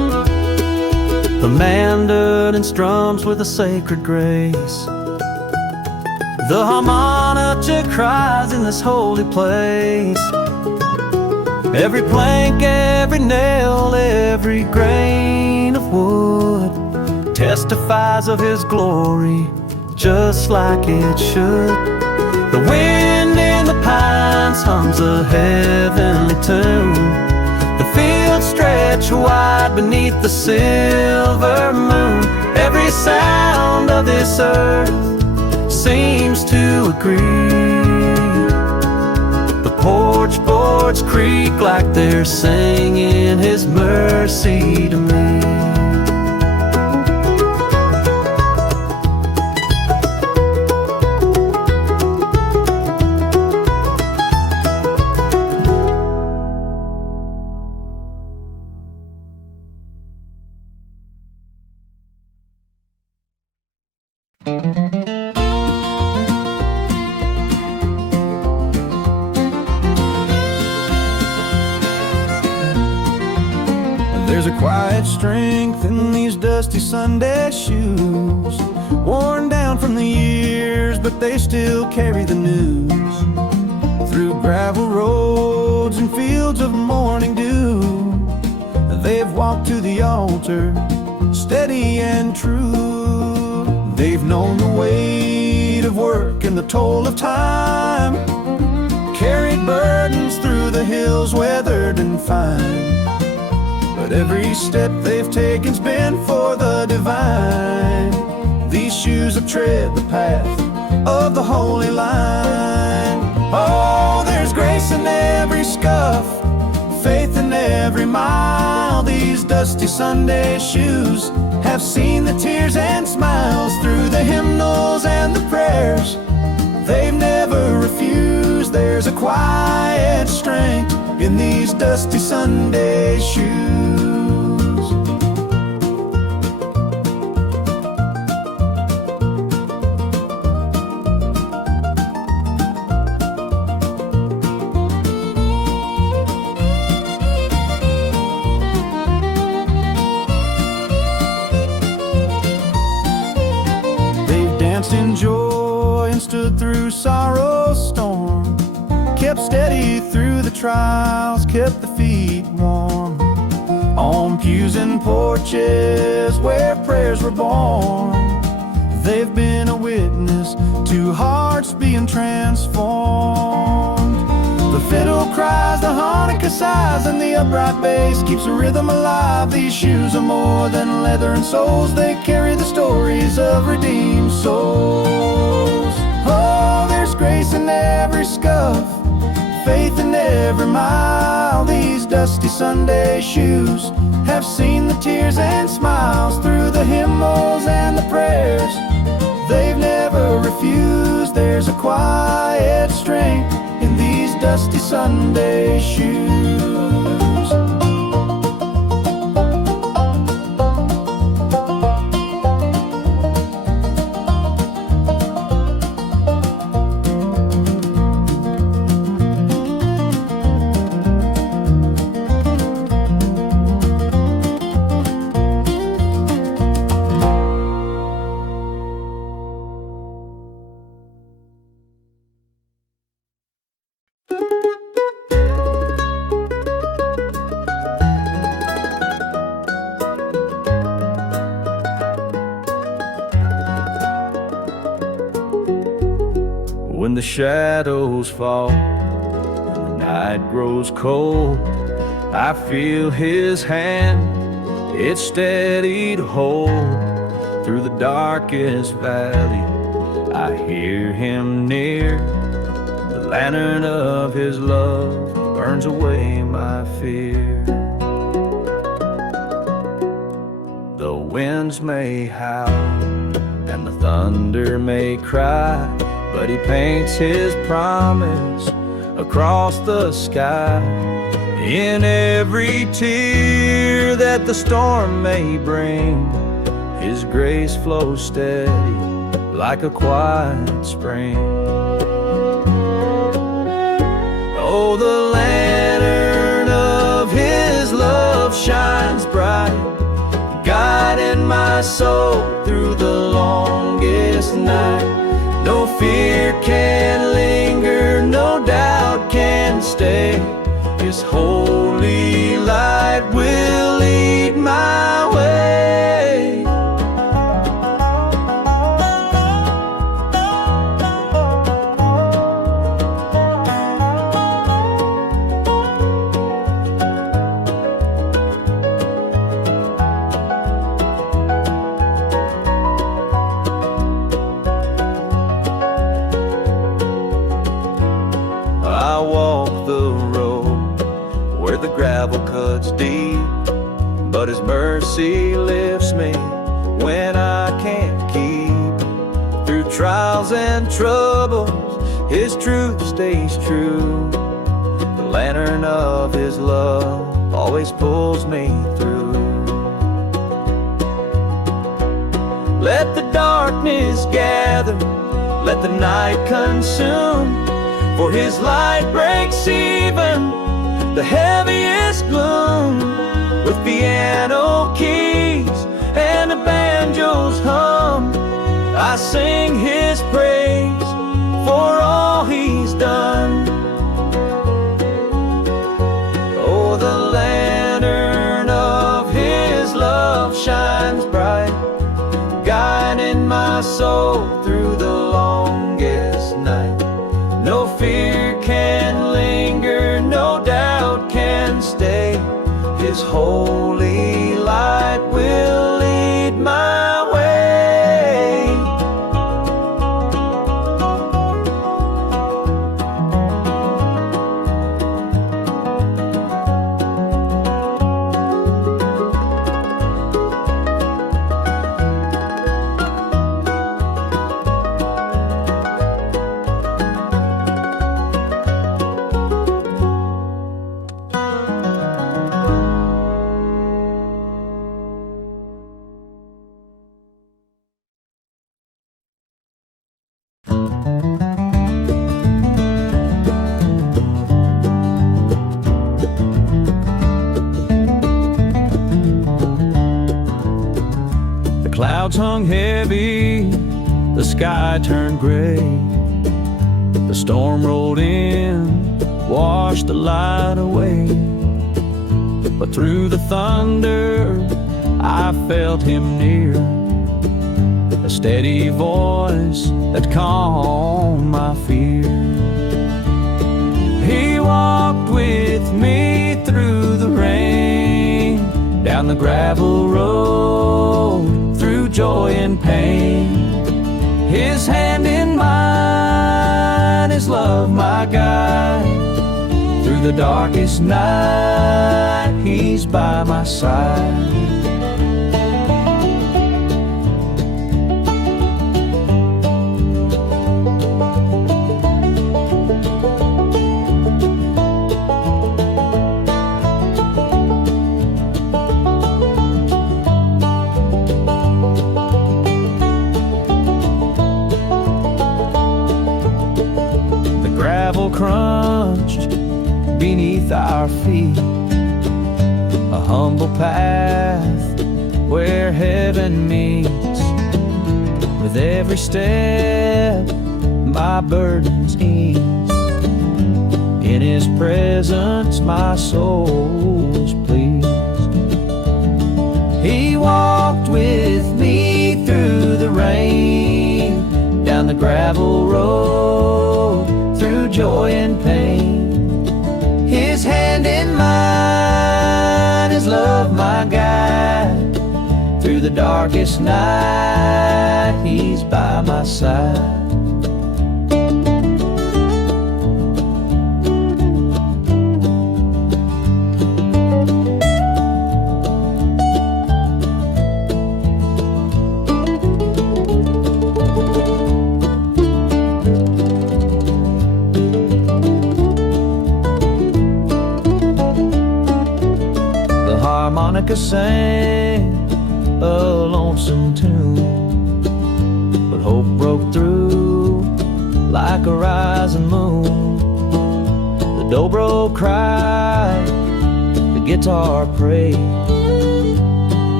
burden strums with a sacred grace. The harmonica cries in this holy place. Every plank, every nail, every grain of wood testifies of his glory, just like it should. The wind in the pines hums a heavenly tune. The fields stretch wide beneath the silver moon. Every sound of this earth seems to agree. The porch boards creak like they're singing his mercy to me. There's a quiet strength in these dusty Sunday shoes, worn down from the years, but they still carry the news. Through gravel roads and fields of morning dew, they've walked to the altar, steady and true. They've known the weight of work and the toll of time, carried burdens through the hills, weathered and fine. But every step they've taken's been for the divine. These shoes have tread the path of the holy line. Oh, there's grace in every scuff, faith in every mile. These dusty Sunday shoes have seen the tears and smiles. Through the hymnals and the prayers, they've never refused. There's a quiet strength in these dusty Sunday shoes. They've danced in joy and stood through sorrow's storm, kept steady through the trials, kept the feet warm. On pews and porches where prayers were born, they've been a witness to hearts being transformed. The fiddle cries, the harmonica sighs, and the upright bass keeps the rhythm alive. These shoes are more than leather and soles, they carry the stories of redeemed souls. Oh, there's grace in every scuff, faith in every mile. These dusty Sunday shoes have seen the tears and smiles. Through the hymnals and the prayers, they've never refused. There's a quiet strength in these dusty Sunday shoes. When the shadows fall and the night grows cold, I feel his hand, it's steady to hold. Through the darkest valley, I hear him near. The lantern of his love burns away my fear. The winds may howl and the thunder may cry, but he paints his promise across the sky. In every tear that the storm may bring, his grace flows steady like a quiet spring. Oh, the lantern of his love shines bright, guiding my my soul through the longest night. No fear can linger, no doubt can stay. His holy light will lead my way. I walk the road where the gravel cuts deep, but His mercy lifts me when I can't keep. Through trials and troubles, His truth stays true. The lantern of His love always pulls me through. Let the darkness gather, let the night consume, for His light breaks even the heaviest gloom. With piano keys and a banjo's hum, I sing His praise for all He's done. Oh, the lantern of His love shines bright, guiding my soul through the longest night. No fear can linger, no doubt can stay. His holy light will lead my way. Clouds hung heavy, the sky turned gray. The storm rolled in, washed the light away. But through the thunder, I felt Him near, a steady voice that calmed my fear. He walked with me through the rain, down the gravel road, through joy and pain. His hand in mine, His love my guide. Through the darkest night, He's by my side. Crunched beneath our feet, a humble path where heaven meets. With every step my burdens ease, in His presence my soul's pleased. He walked with me through the rain, down the gravel road, through joy and pain. His hand in mine, His love my guide. Through the darkest night, He's by my side. Harmonica sang a lonesome tune, but hope broke through like a rising moon. The dobro cried, the guitar prayed,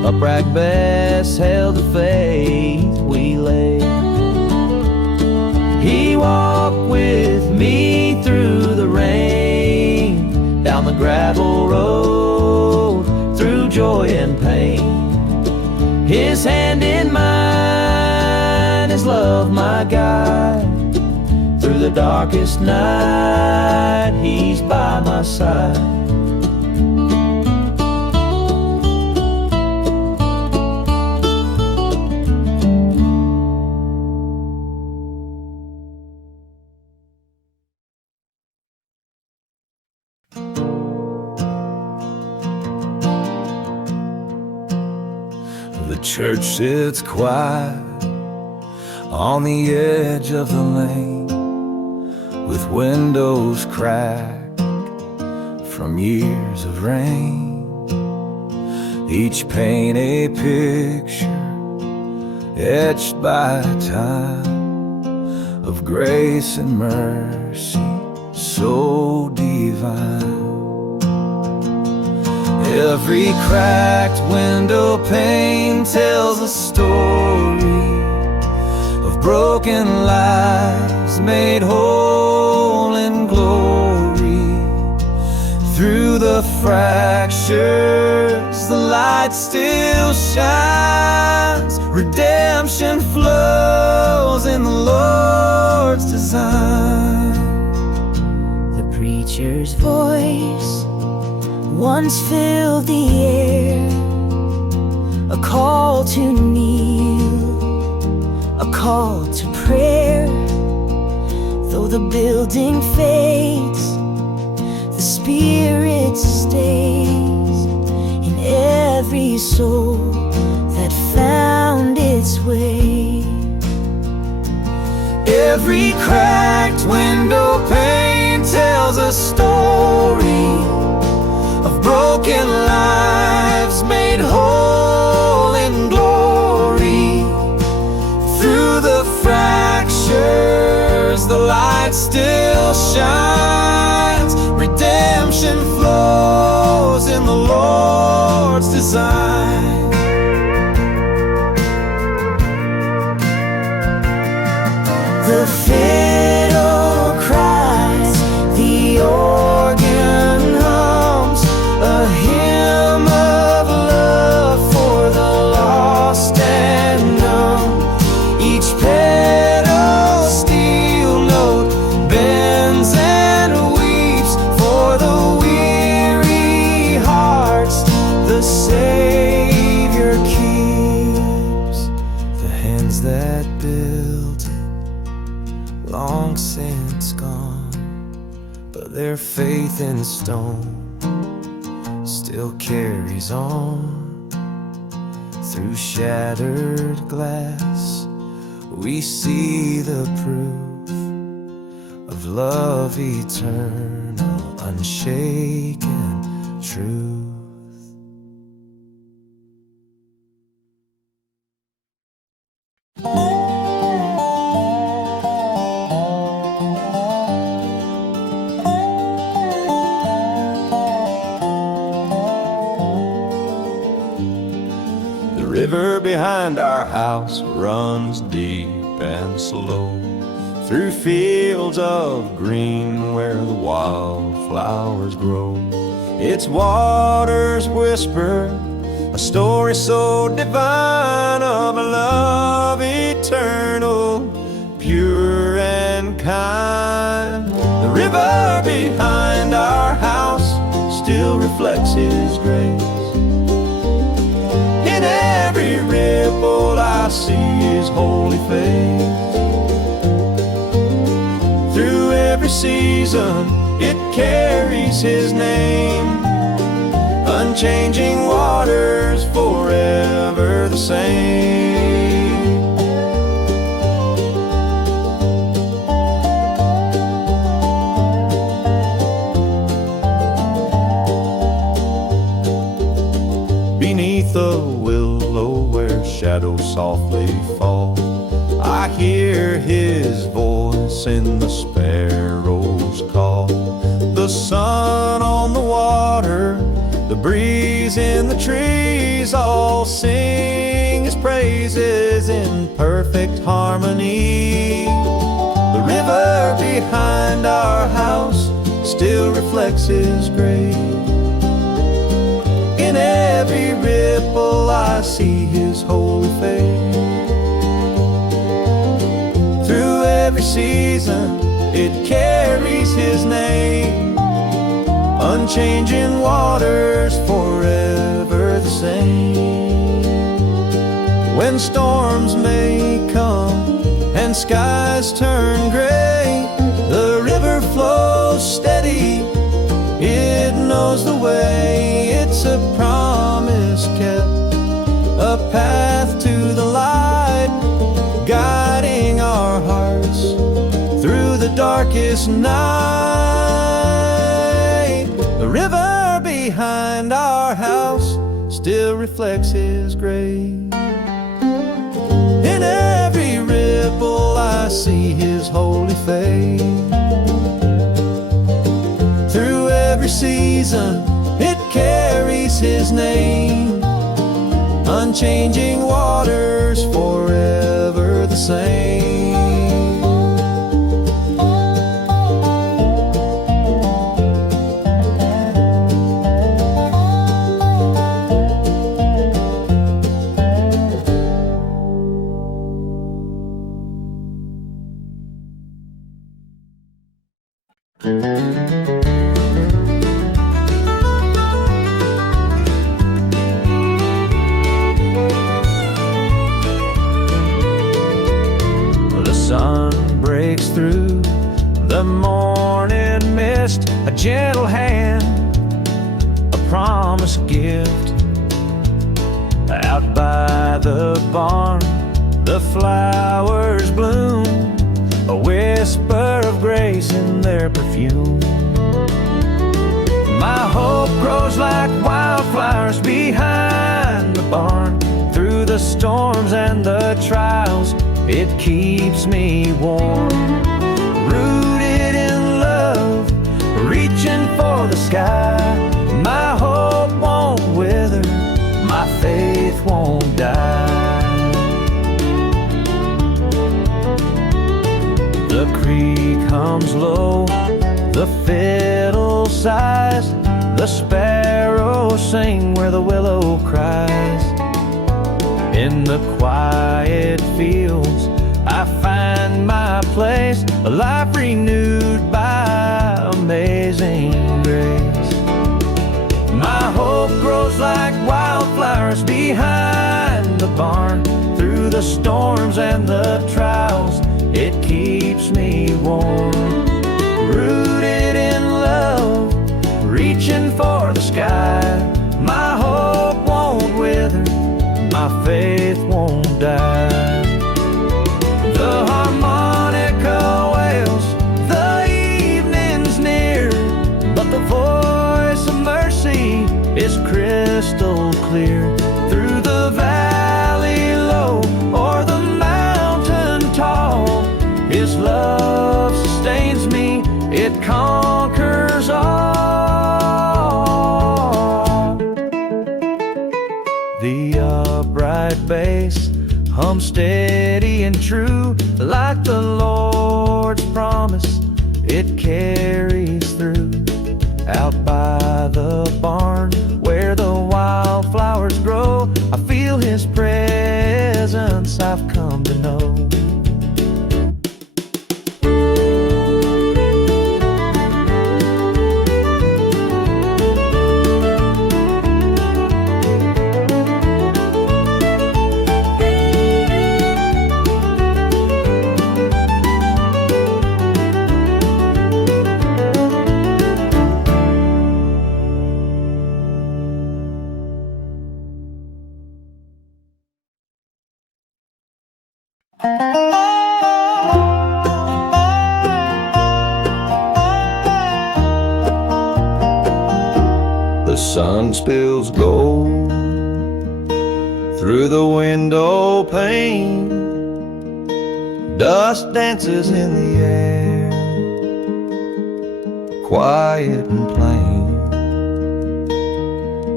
Upright bass held the faith we lay. He walked with me through the rain, down the gravel road, through joy and pain. His hand in mine, his love my guide. Through the darkest night, he's by my side. The church sits quiet on the edge of the lane, with windows cracked from years of rain. Each pane a picture etched by time, of grace and mercy so divine. Every cracked window pane tells a story of broken lives made whole in glory. Through the fractures, the light still shines. Redemption flows in the Lord's design. The preacher's voice once filled the air, a call to kneel, a call to prayer. Though the building fades, the Spirit stays in every soul that found its way. Every cracked window pane tells a story of broken lives made whole in glory. Through the fractures, the light still shines. Redemption flows in the Lord's design. The fiddle cries, the organ hums, a hymn of love for the lost and known. Each pedal steel note bends and weeps for the weary hearts the Savior keeps. The hands that built it long since gone, but their faith in stone still carries on. Through shattered glass, we see the proof of love eternal, unshaken truth. The river behind our house runs deep and slow, through fields of green where the wildflowers grow. Its waters whisper a story so divine of a love eternal, pure and kind. The river behind our house still reflects His grace. In every ripple I see His holy face. Through every season it carries His name, unchanging waters forever the same. Beneath the willow where shadows softly fall, I hear His voice in the sparrow's call. The sun on the water The breeze in the trees all sing his praises in perfect harmony. The river behind our house still reflects his grace. In every ripple I see his holy face. Through every season it carries his name. Unchanging waters forever the same. When storms may come and skies turn gray, the river flows steady, it knows the way. It's a promise kept, a path to the light, guiding our hearts through the darkest night. The river behind our house still reflects his grace. In every ripple I see his holy face. Through every season it carries his name. Unchanging waters forever the same. The sun breaks through the morning mist, a gentle hand, a promised gift. Out by the barn, the flowers bloom, a whisper of grace in their perfume. My hope grows like wildflowers behind the barn. Through the storms and the trials, it keeps me warm. Rooted in love, reaching for the sky. My hope won't wither, my faith won't die. The creek hums low, the fiddle sighs, the sparrows sing where the willow cries. In the quiet fields I find my place, a life renewed by amazing grace. My hope grows like wildflowers behind the barn. Through the storms and the trials, it keeps me warm. Rooted in love, reaching for the sky. My hope won't wither, my faith won't die. The harmonica wails, the evening's near, but the voice of mercy is crystal clear. Through the valley low or the mountain tall, his love sustains me, it conquers all. The upright bass hums steady and true, like the Lord's promise, it carries through. Out by the barn, where the wildflowers grow, I feel his presence I've come to know. The sun spills gold through the window pane. Dust dances in the air, quiet and plain.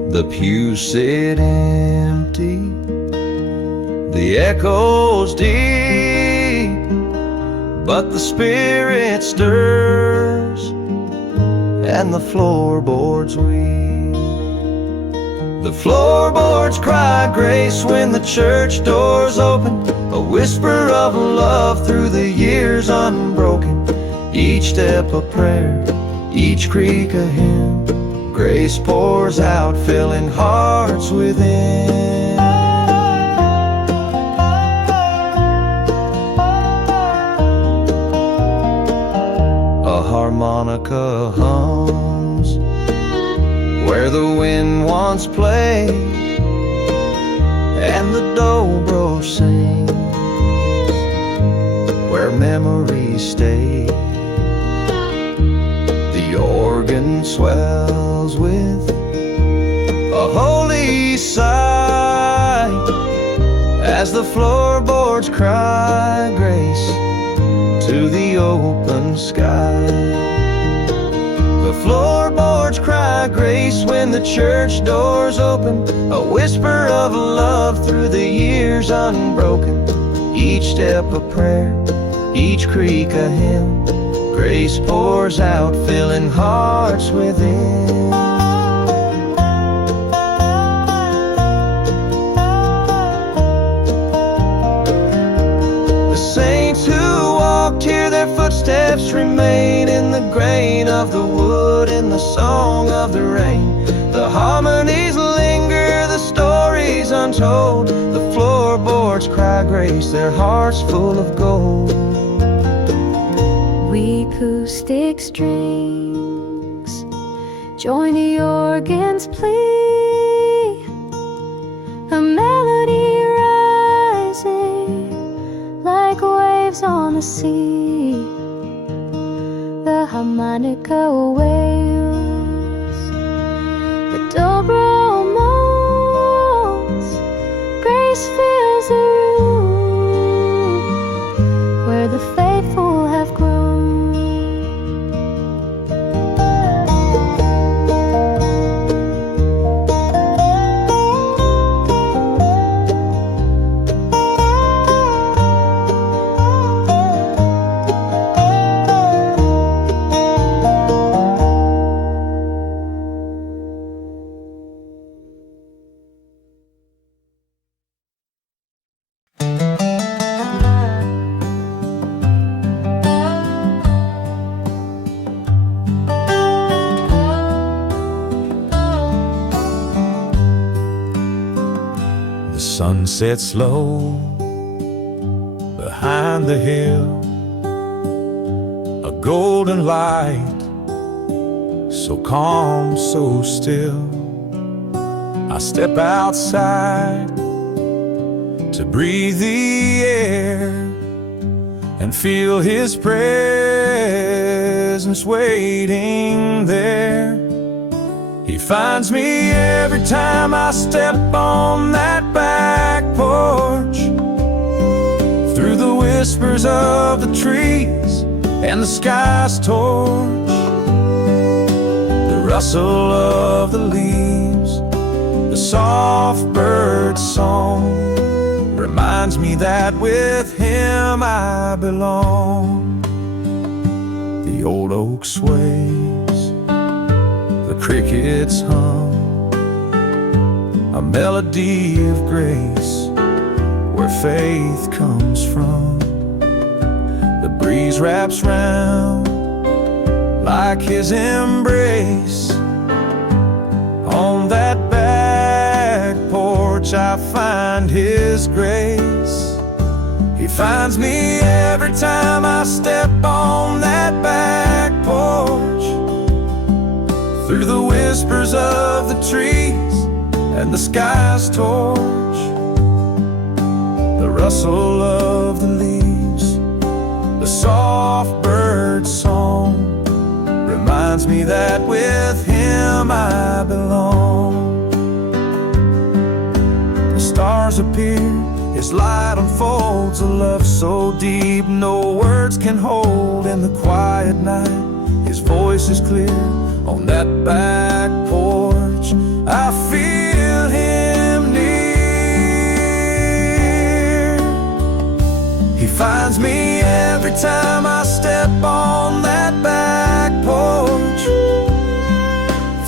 The pews sit empty, the echoes deep, but the Spirit stirs and the floorboards weep. The floorboards cry grace when the church doors open, a whisper of love through the years unbroken. Each step a prayer, each creak a hymn, grace pours out, filling hearts within. A harmonica hums where the wind once played, and the dobro sings where memories stay. The organ swells with a holy sigh as the floorboards cry grace to the open sky. The floorboards cry grace when the church doors open, a whisper of love through the years unbroken. Each step a prayer, each creak a hymn, grace pours out, filling hearts within. The saints who walked here, their footsteps remain in the grain of the wood, in the song of the rain. The harmonies linger, the stories untold. The floorboards cry grace, their hearts full of gold. We acoustic strings join the organ's plea, a melody rising like waves on the sea. The harmonica wails, the dobro moans, grace fills the room where the faithful have grown. The sun sets low behind the hill, a golden light, so calm, so still. I step outside to breathe the air and feel His presence waiting there. He finds me every time I step on that back porch, through the whispers of the trees and the sky's torch. The rustle of the leaves, the soft bird's song reminds me that with Him I belong. The old oak sways, the crickets hum, a melody of grace where faith comes from. The breeze wraps round like His embrace. On that back porch I find His grace. He finds me every time I step on that back porch, through the whispers of the trees and the sky's torch. The rustle of the leaves, the soft bird's song reminds me that with Him I belong. The stars appear, His light unfolds, a love so deep no words can hold. In the quiet night His voice is clear. On that back porch I feel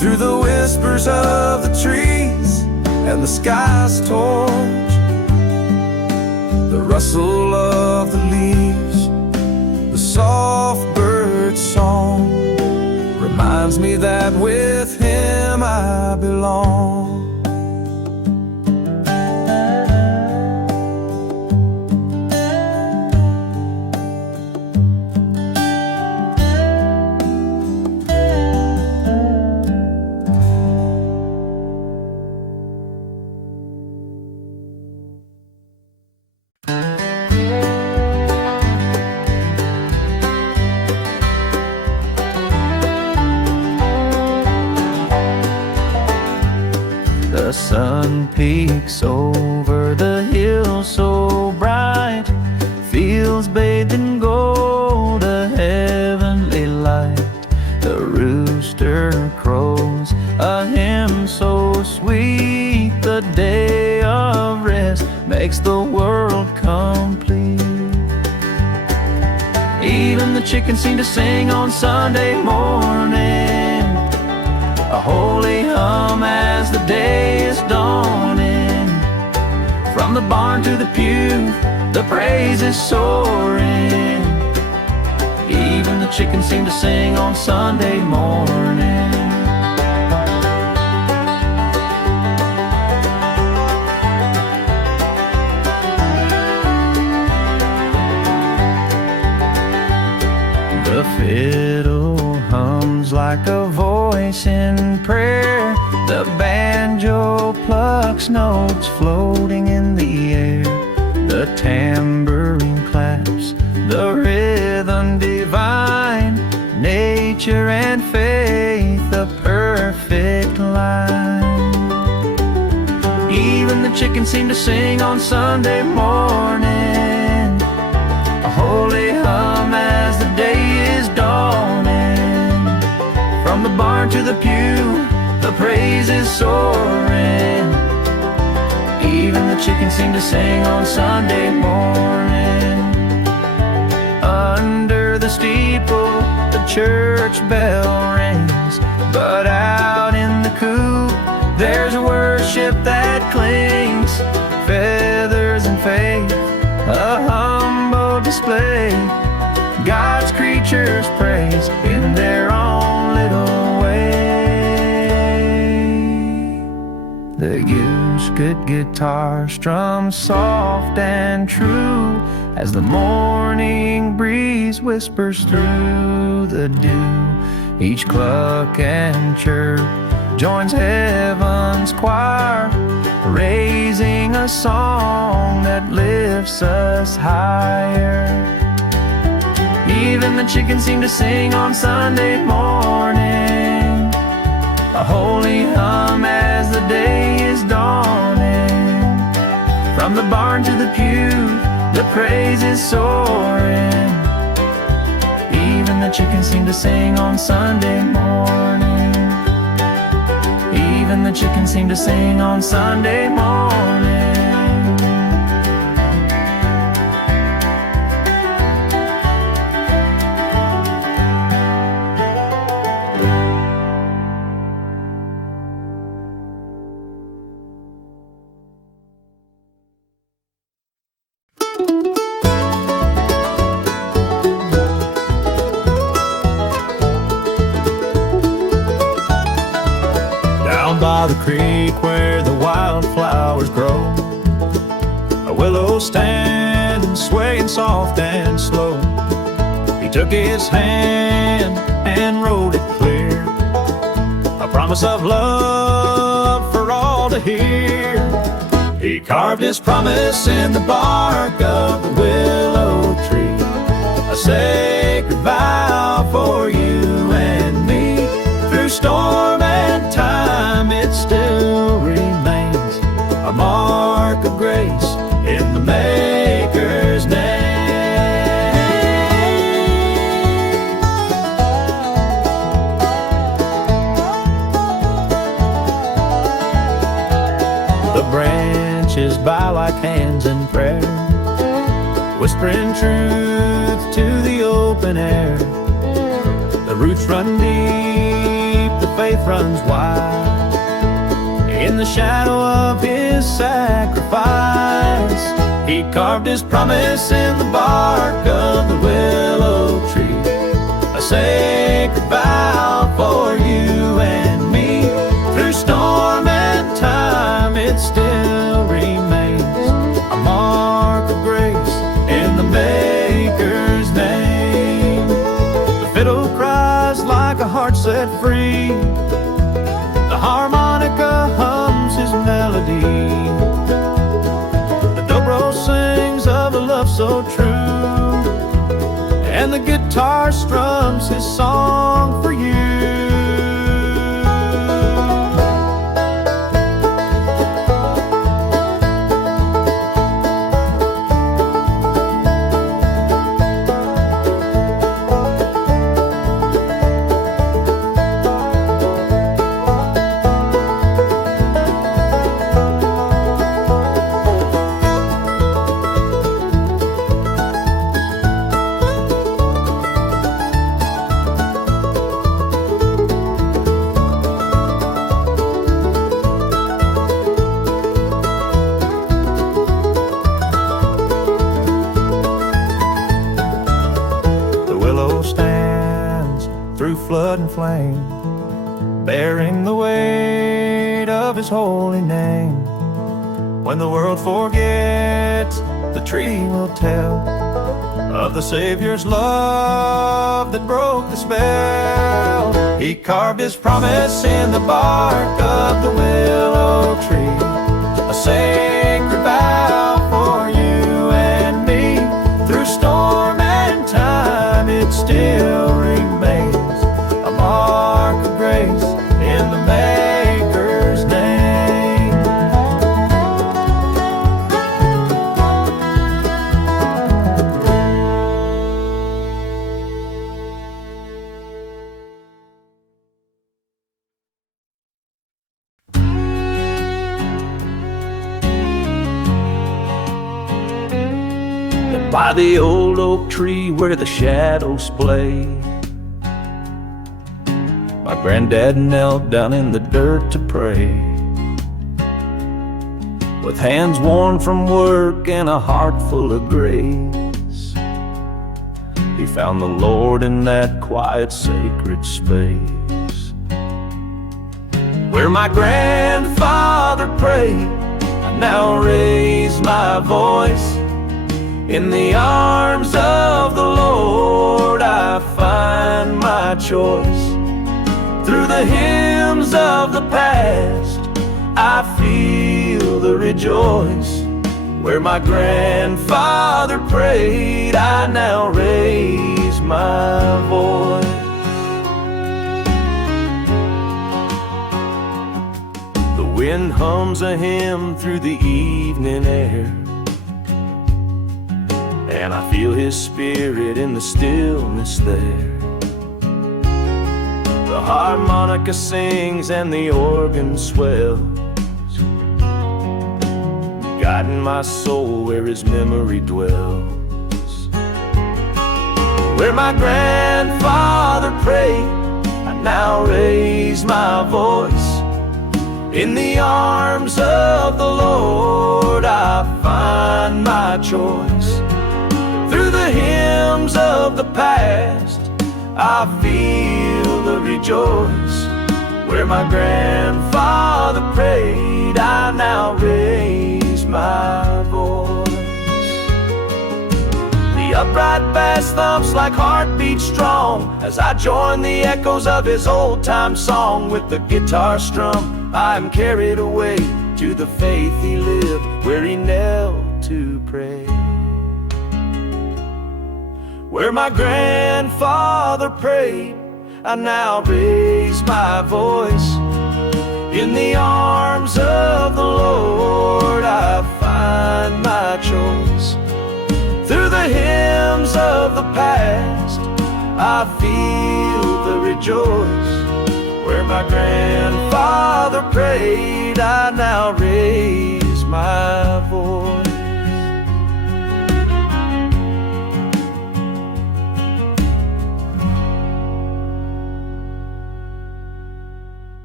through the whispers of the trees and the sky's torch, the rustle of the leaves, the soft bird song reminds me that with him I belong. The sun peeks over the hill so bright, fields bathed in gold, a heavenly light. The rooster crows a hymn so sweet, the day of rest makes the world complete. Even the chickens seem to sing on Sunday morning, a holy hum as the day is dawning. From the barn to the pew, the praise is soaring. Even the chickens seem to sing on Sunday morning. The fiddle hums like a voice in prayer, the banjo plucks notes floating in the air, the tambourine claps, the rhythm divine, nature and faith, a perfect line. Even the chickens seem to sing on Sunday morning, a holy hum as the day is dawning. From the barn to the pew, the praise is soaring. Even the chickens seem to sing on Sunday morning. Under the steeple, the church bell rings, but out in the coop, there's worship that clings. Feathers and faith, a humble display, God's creatures praise in their own little way. The goose good guitar strums soft and true as the morning breeze whispers through the dew. Each cluck and chirp joins heaven's choir, raising a song that lifts us higher. Even the chickens seem to sing on Sunday morning, a holy hum as the day is dawning. From the barn to the pew, the praise is soaring. Even the chickens seem to sing on Sunday morning. Even the chickens seem to sing on Sunday morning. By the creek where the wildflowers grow, a willow standing, swaying soft and slow. He took his hand and wrote it clear, a promise of love for all to hear. He carved his promise in the bark of the willow tree, a sacred vow for you and me. Through storm and time it still remains a mark of grace in the Maker's name. The branches bow like hands in prayer, whispering truth to the open air. The roots run deep, the faith path runs wide in the shadow of his sacrifice. He carved his promise in the bark of the willow tree, a sacred vow for you and me. Through storm and time it still remains a mark of grace in the Maker's name. The fiddle cries like a heart set free, the harmonica hums his melody, the dobro sings of a love so true, and the guitar strums his song for you. Flood and flame, bearing the weight of his holy name. When the world forgets, the tree will tell of the Savior's love that broke the spell. He carved his promise in the bark of the willow tree, a sacred vow for you and me. Through storm and time it still remains a mark of grace in the Maker's name. And by the old oak tree where the shadows play, my granddad knelt down in the dirt to pray. With hands worn from work and a heart full of grace, he found the Lord in that quiet, sacred space. Where my grandfather prayed, I now raise my voice. In the arms of the Lord I find my choice. Through the hymns of the past I feel the rejoice. Where my grandfather prayed, I now raise my voice. The wind hums a hymn through the evening air, and I feel his spirit in the stillness there. The harmonica sings and the organ swells, guiding my soul where his memory dwells. Where my grandfather prayed, I now raise my voice. In the arms of the Lord I find my choice. Through the hymns of the past I feel the rejoice. Where my grandfather prayed, I now raise my voice. The upright bass thumps like heartbeats strong as I join the echoes of his old-time song. With the guitar strum, I am carried away to the faith he lived, where he knelt to pray. Where my grandfather prayed, I now raise my voice. In the arms of the Lord I find my choice. Through the hymns of the past I feel the rejoice. Where my grandfather prayed, I now raise my voice.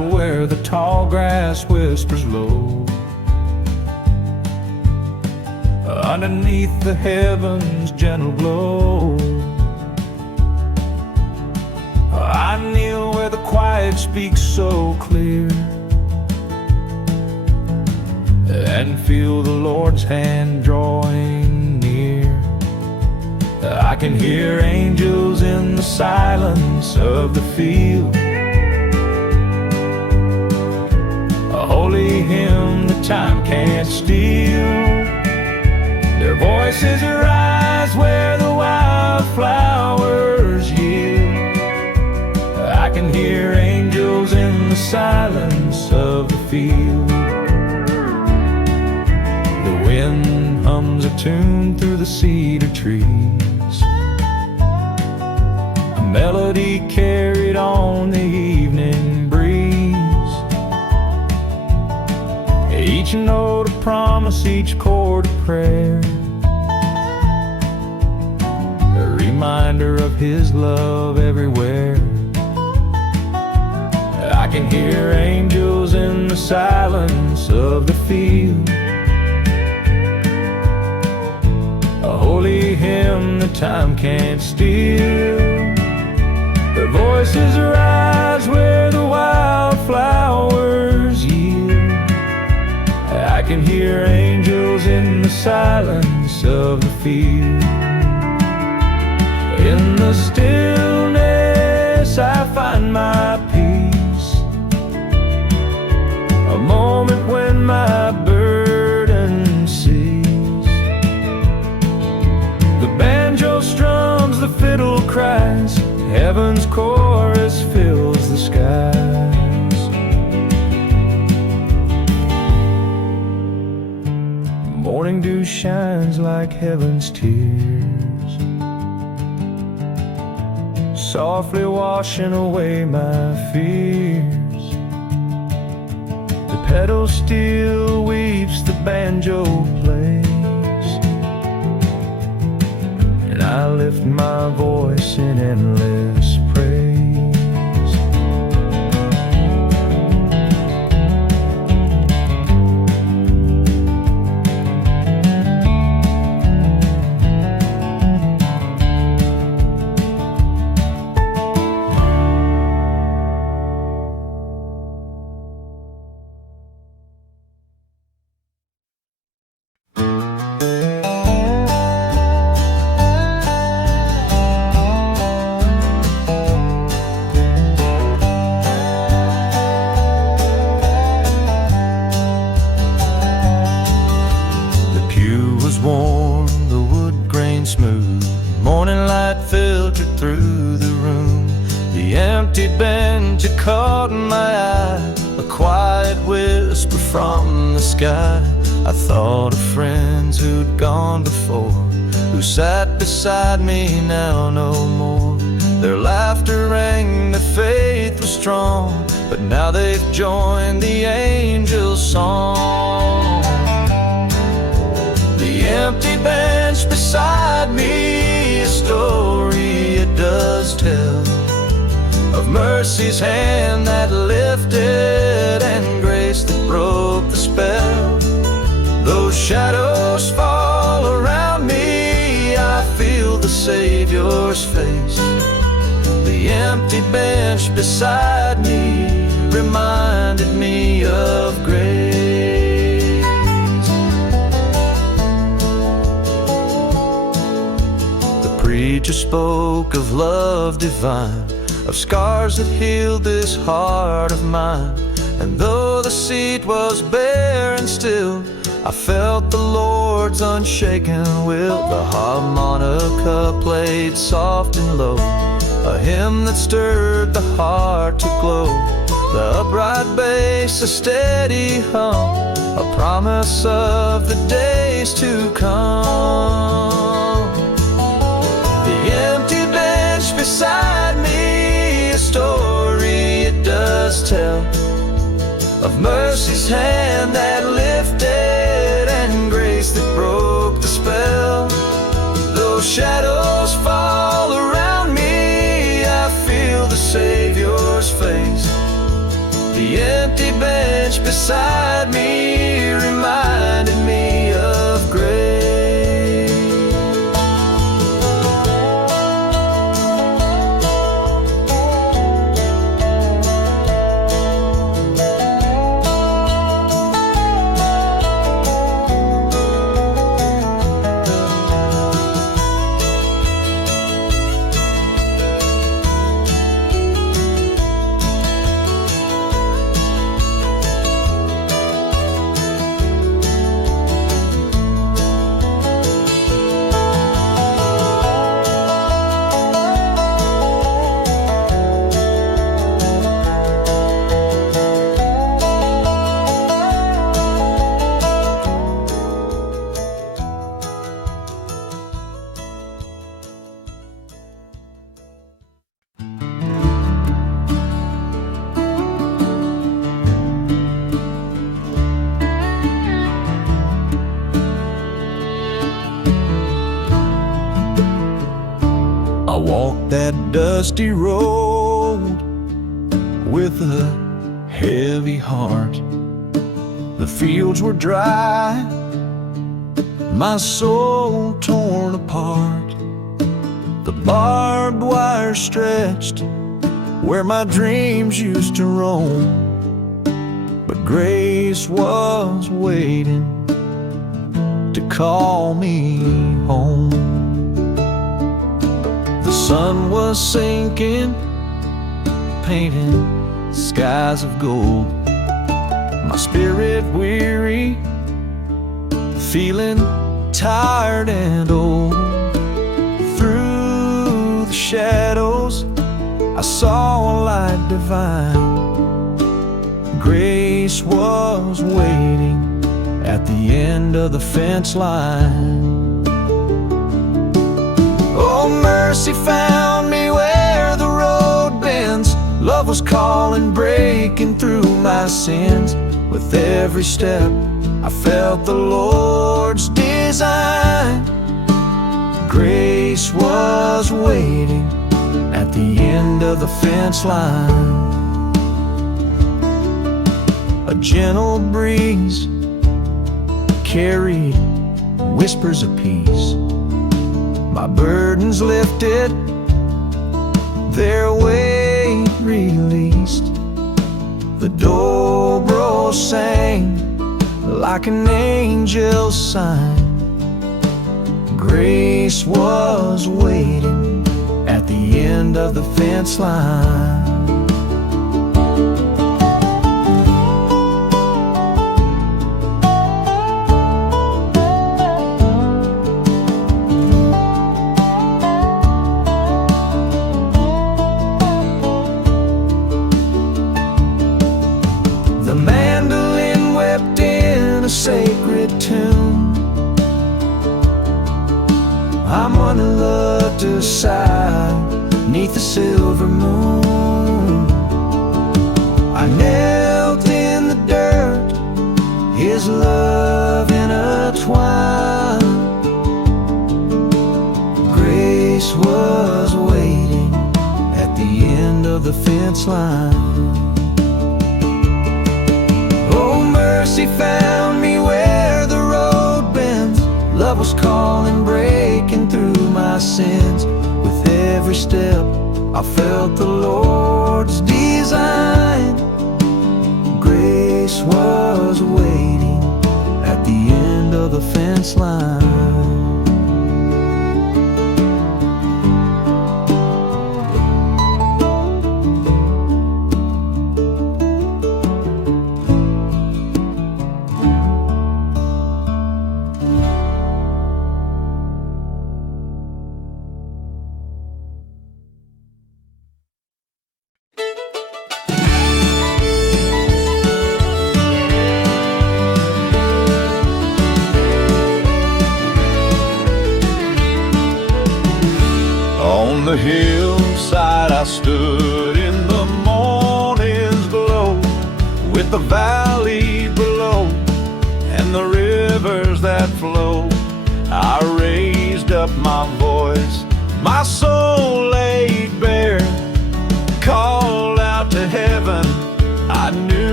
where the tall grass whispers low. Underneath the heavens' gentle glow, I kneel where the quiet speaks so clear, and feel the Lord's hand drawing near. I can hear angels in the silence of the field, a holy hymn that time can't steal. Their voices rise where the wildflowers yield. I can hear angels in the silence of the field. The wind hums a tune through the cedar trees, a melody carried on the evening breeze. Each note a promise, each chord a prayer, a reminder of His love everywhere. I can hear angels in the silence of the field, a holy hymn that time can't steal. Their voices rise where the wildflowers yield. I can hear angels in the silence of the field. In the stillness I find my peace, a moment when my burden cease. The banjo strums, the fiddle cries, heaven's chorus fills the skies. Morning dew shines like heaven's tears, softly washing away my fears. The pedal still weeps, the banjo plays, and I lift my voice in endless praise. I thought of friends who'd gone before, who sat beside me now no more. Their laughter rang, their faith was strong, but now they've joined the angels' song. The empty bench beside me, a story it does tell, of mercy's hand that lifted and grace that broke the spell. Those shadows fall around me, I feel the Savior's face. The empty bench beside me reminded me of grace. The preacher spoke of love divine, of scars that healed this heart of mine. And though the seat was bare and still, I felt the Lord's unshaken will. The harmonica played soft and low, a hymn that stirred the heart to glow. The upright bass, a steady hum, a promise of the days to come. The empty bench beside me, a story it does tell, of mercy's hand that lifted and grace that broke the spell. Though shadows fall around me, I feel the Savior's face. The empty bench beside me reminded me of grace. I walked that dusty road with a heavy heart. The fields were dry, my soul torn apart. The barbed wire stretched where my dreams used to roam, but grace was waiting to call me home. The sun was sinking, painting skies of gold. My spirit weary, feeling tired and old. Through the shadows, I saw a light divine. Grace was waiting at the end of the fence line. Oh, mercy found me where the road bends. Love was calling, breaking through my sins. With every step, I felt the Lord's design. Grace was waiting at the end of the fence line. A gentle breeze carried whispers of peace. My burdens lifted, their weight released. The dobro sang like an angel's sign. Grace was waiting at the end of the fence line. Sacred tune. I'm on the other side, neath the silver moon. I knelt in the dirt, His love intertwined. Grace was waiting at the end of the fence line. Oh, mercy found me where the road bends. Love was calling, breaking through my sins. With every step, I felt the Lord's design. Grace was waiting at the end of the fence line. On the hillside I stood in the morning's glow, with the valley below and the rivers that flow. I raised up my voice, my soul laid bare, called out to heaven. I knew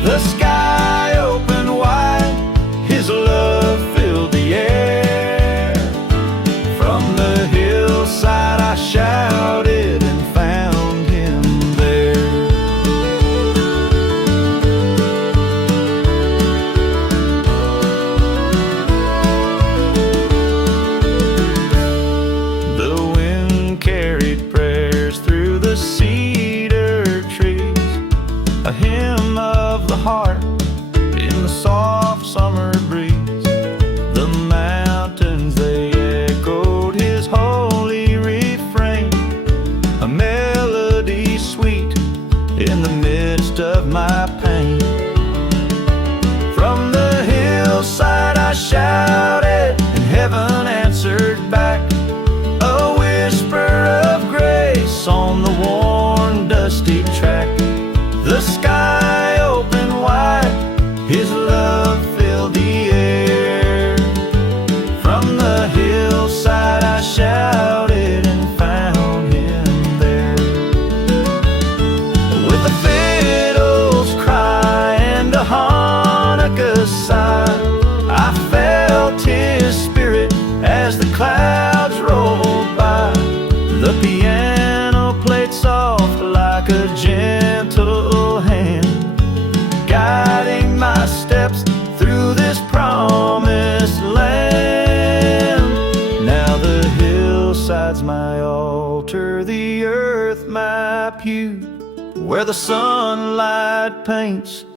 The sky opened wide, His love filled the air. From the hillside I shouted and found Him there. The wind carried prayers through the cedar trees, a hymn of the heart in the soft summer breeze. The mountains, they echoed His holy refrain, a melody sweet in the midst of my pain. From the hillside I shouted, and heaven answered back, a whisper of grace on the worn, dusty track. The sky opened wide, His love filled the air. From the hillside I shouted and found Him there. With the fiddle's cry and a Hanukkah sigh, I felt His spirit as the clouds rolled by. The piano played soft like a gentle hand, guiding my steps through this promised land. Now the hillside's my altar, the earth my pew, where the sunlight paints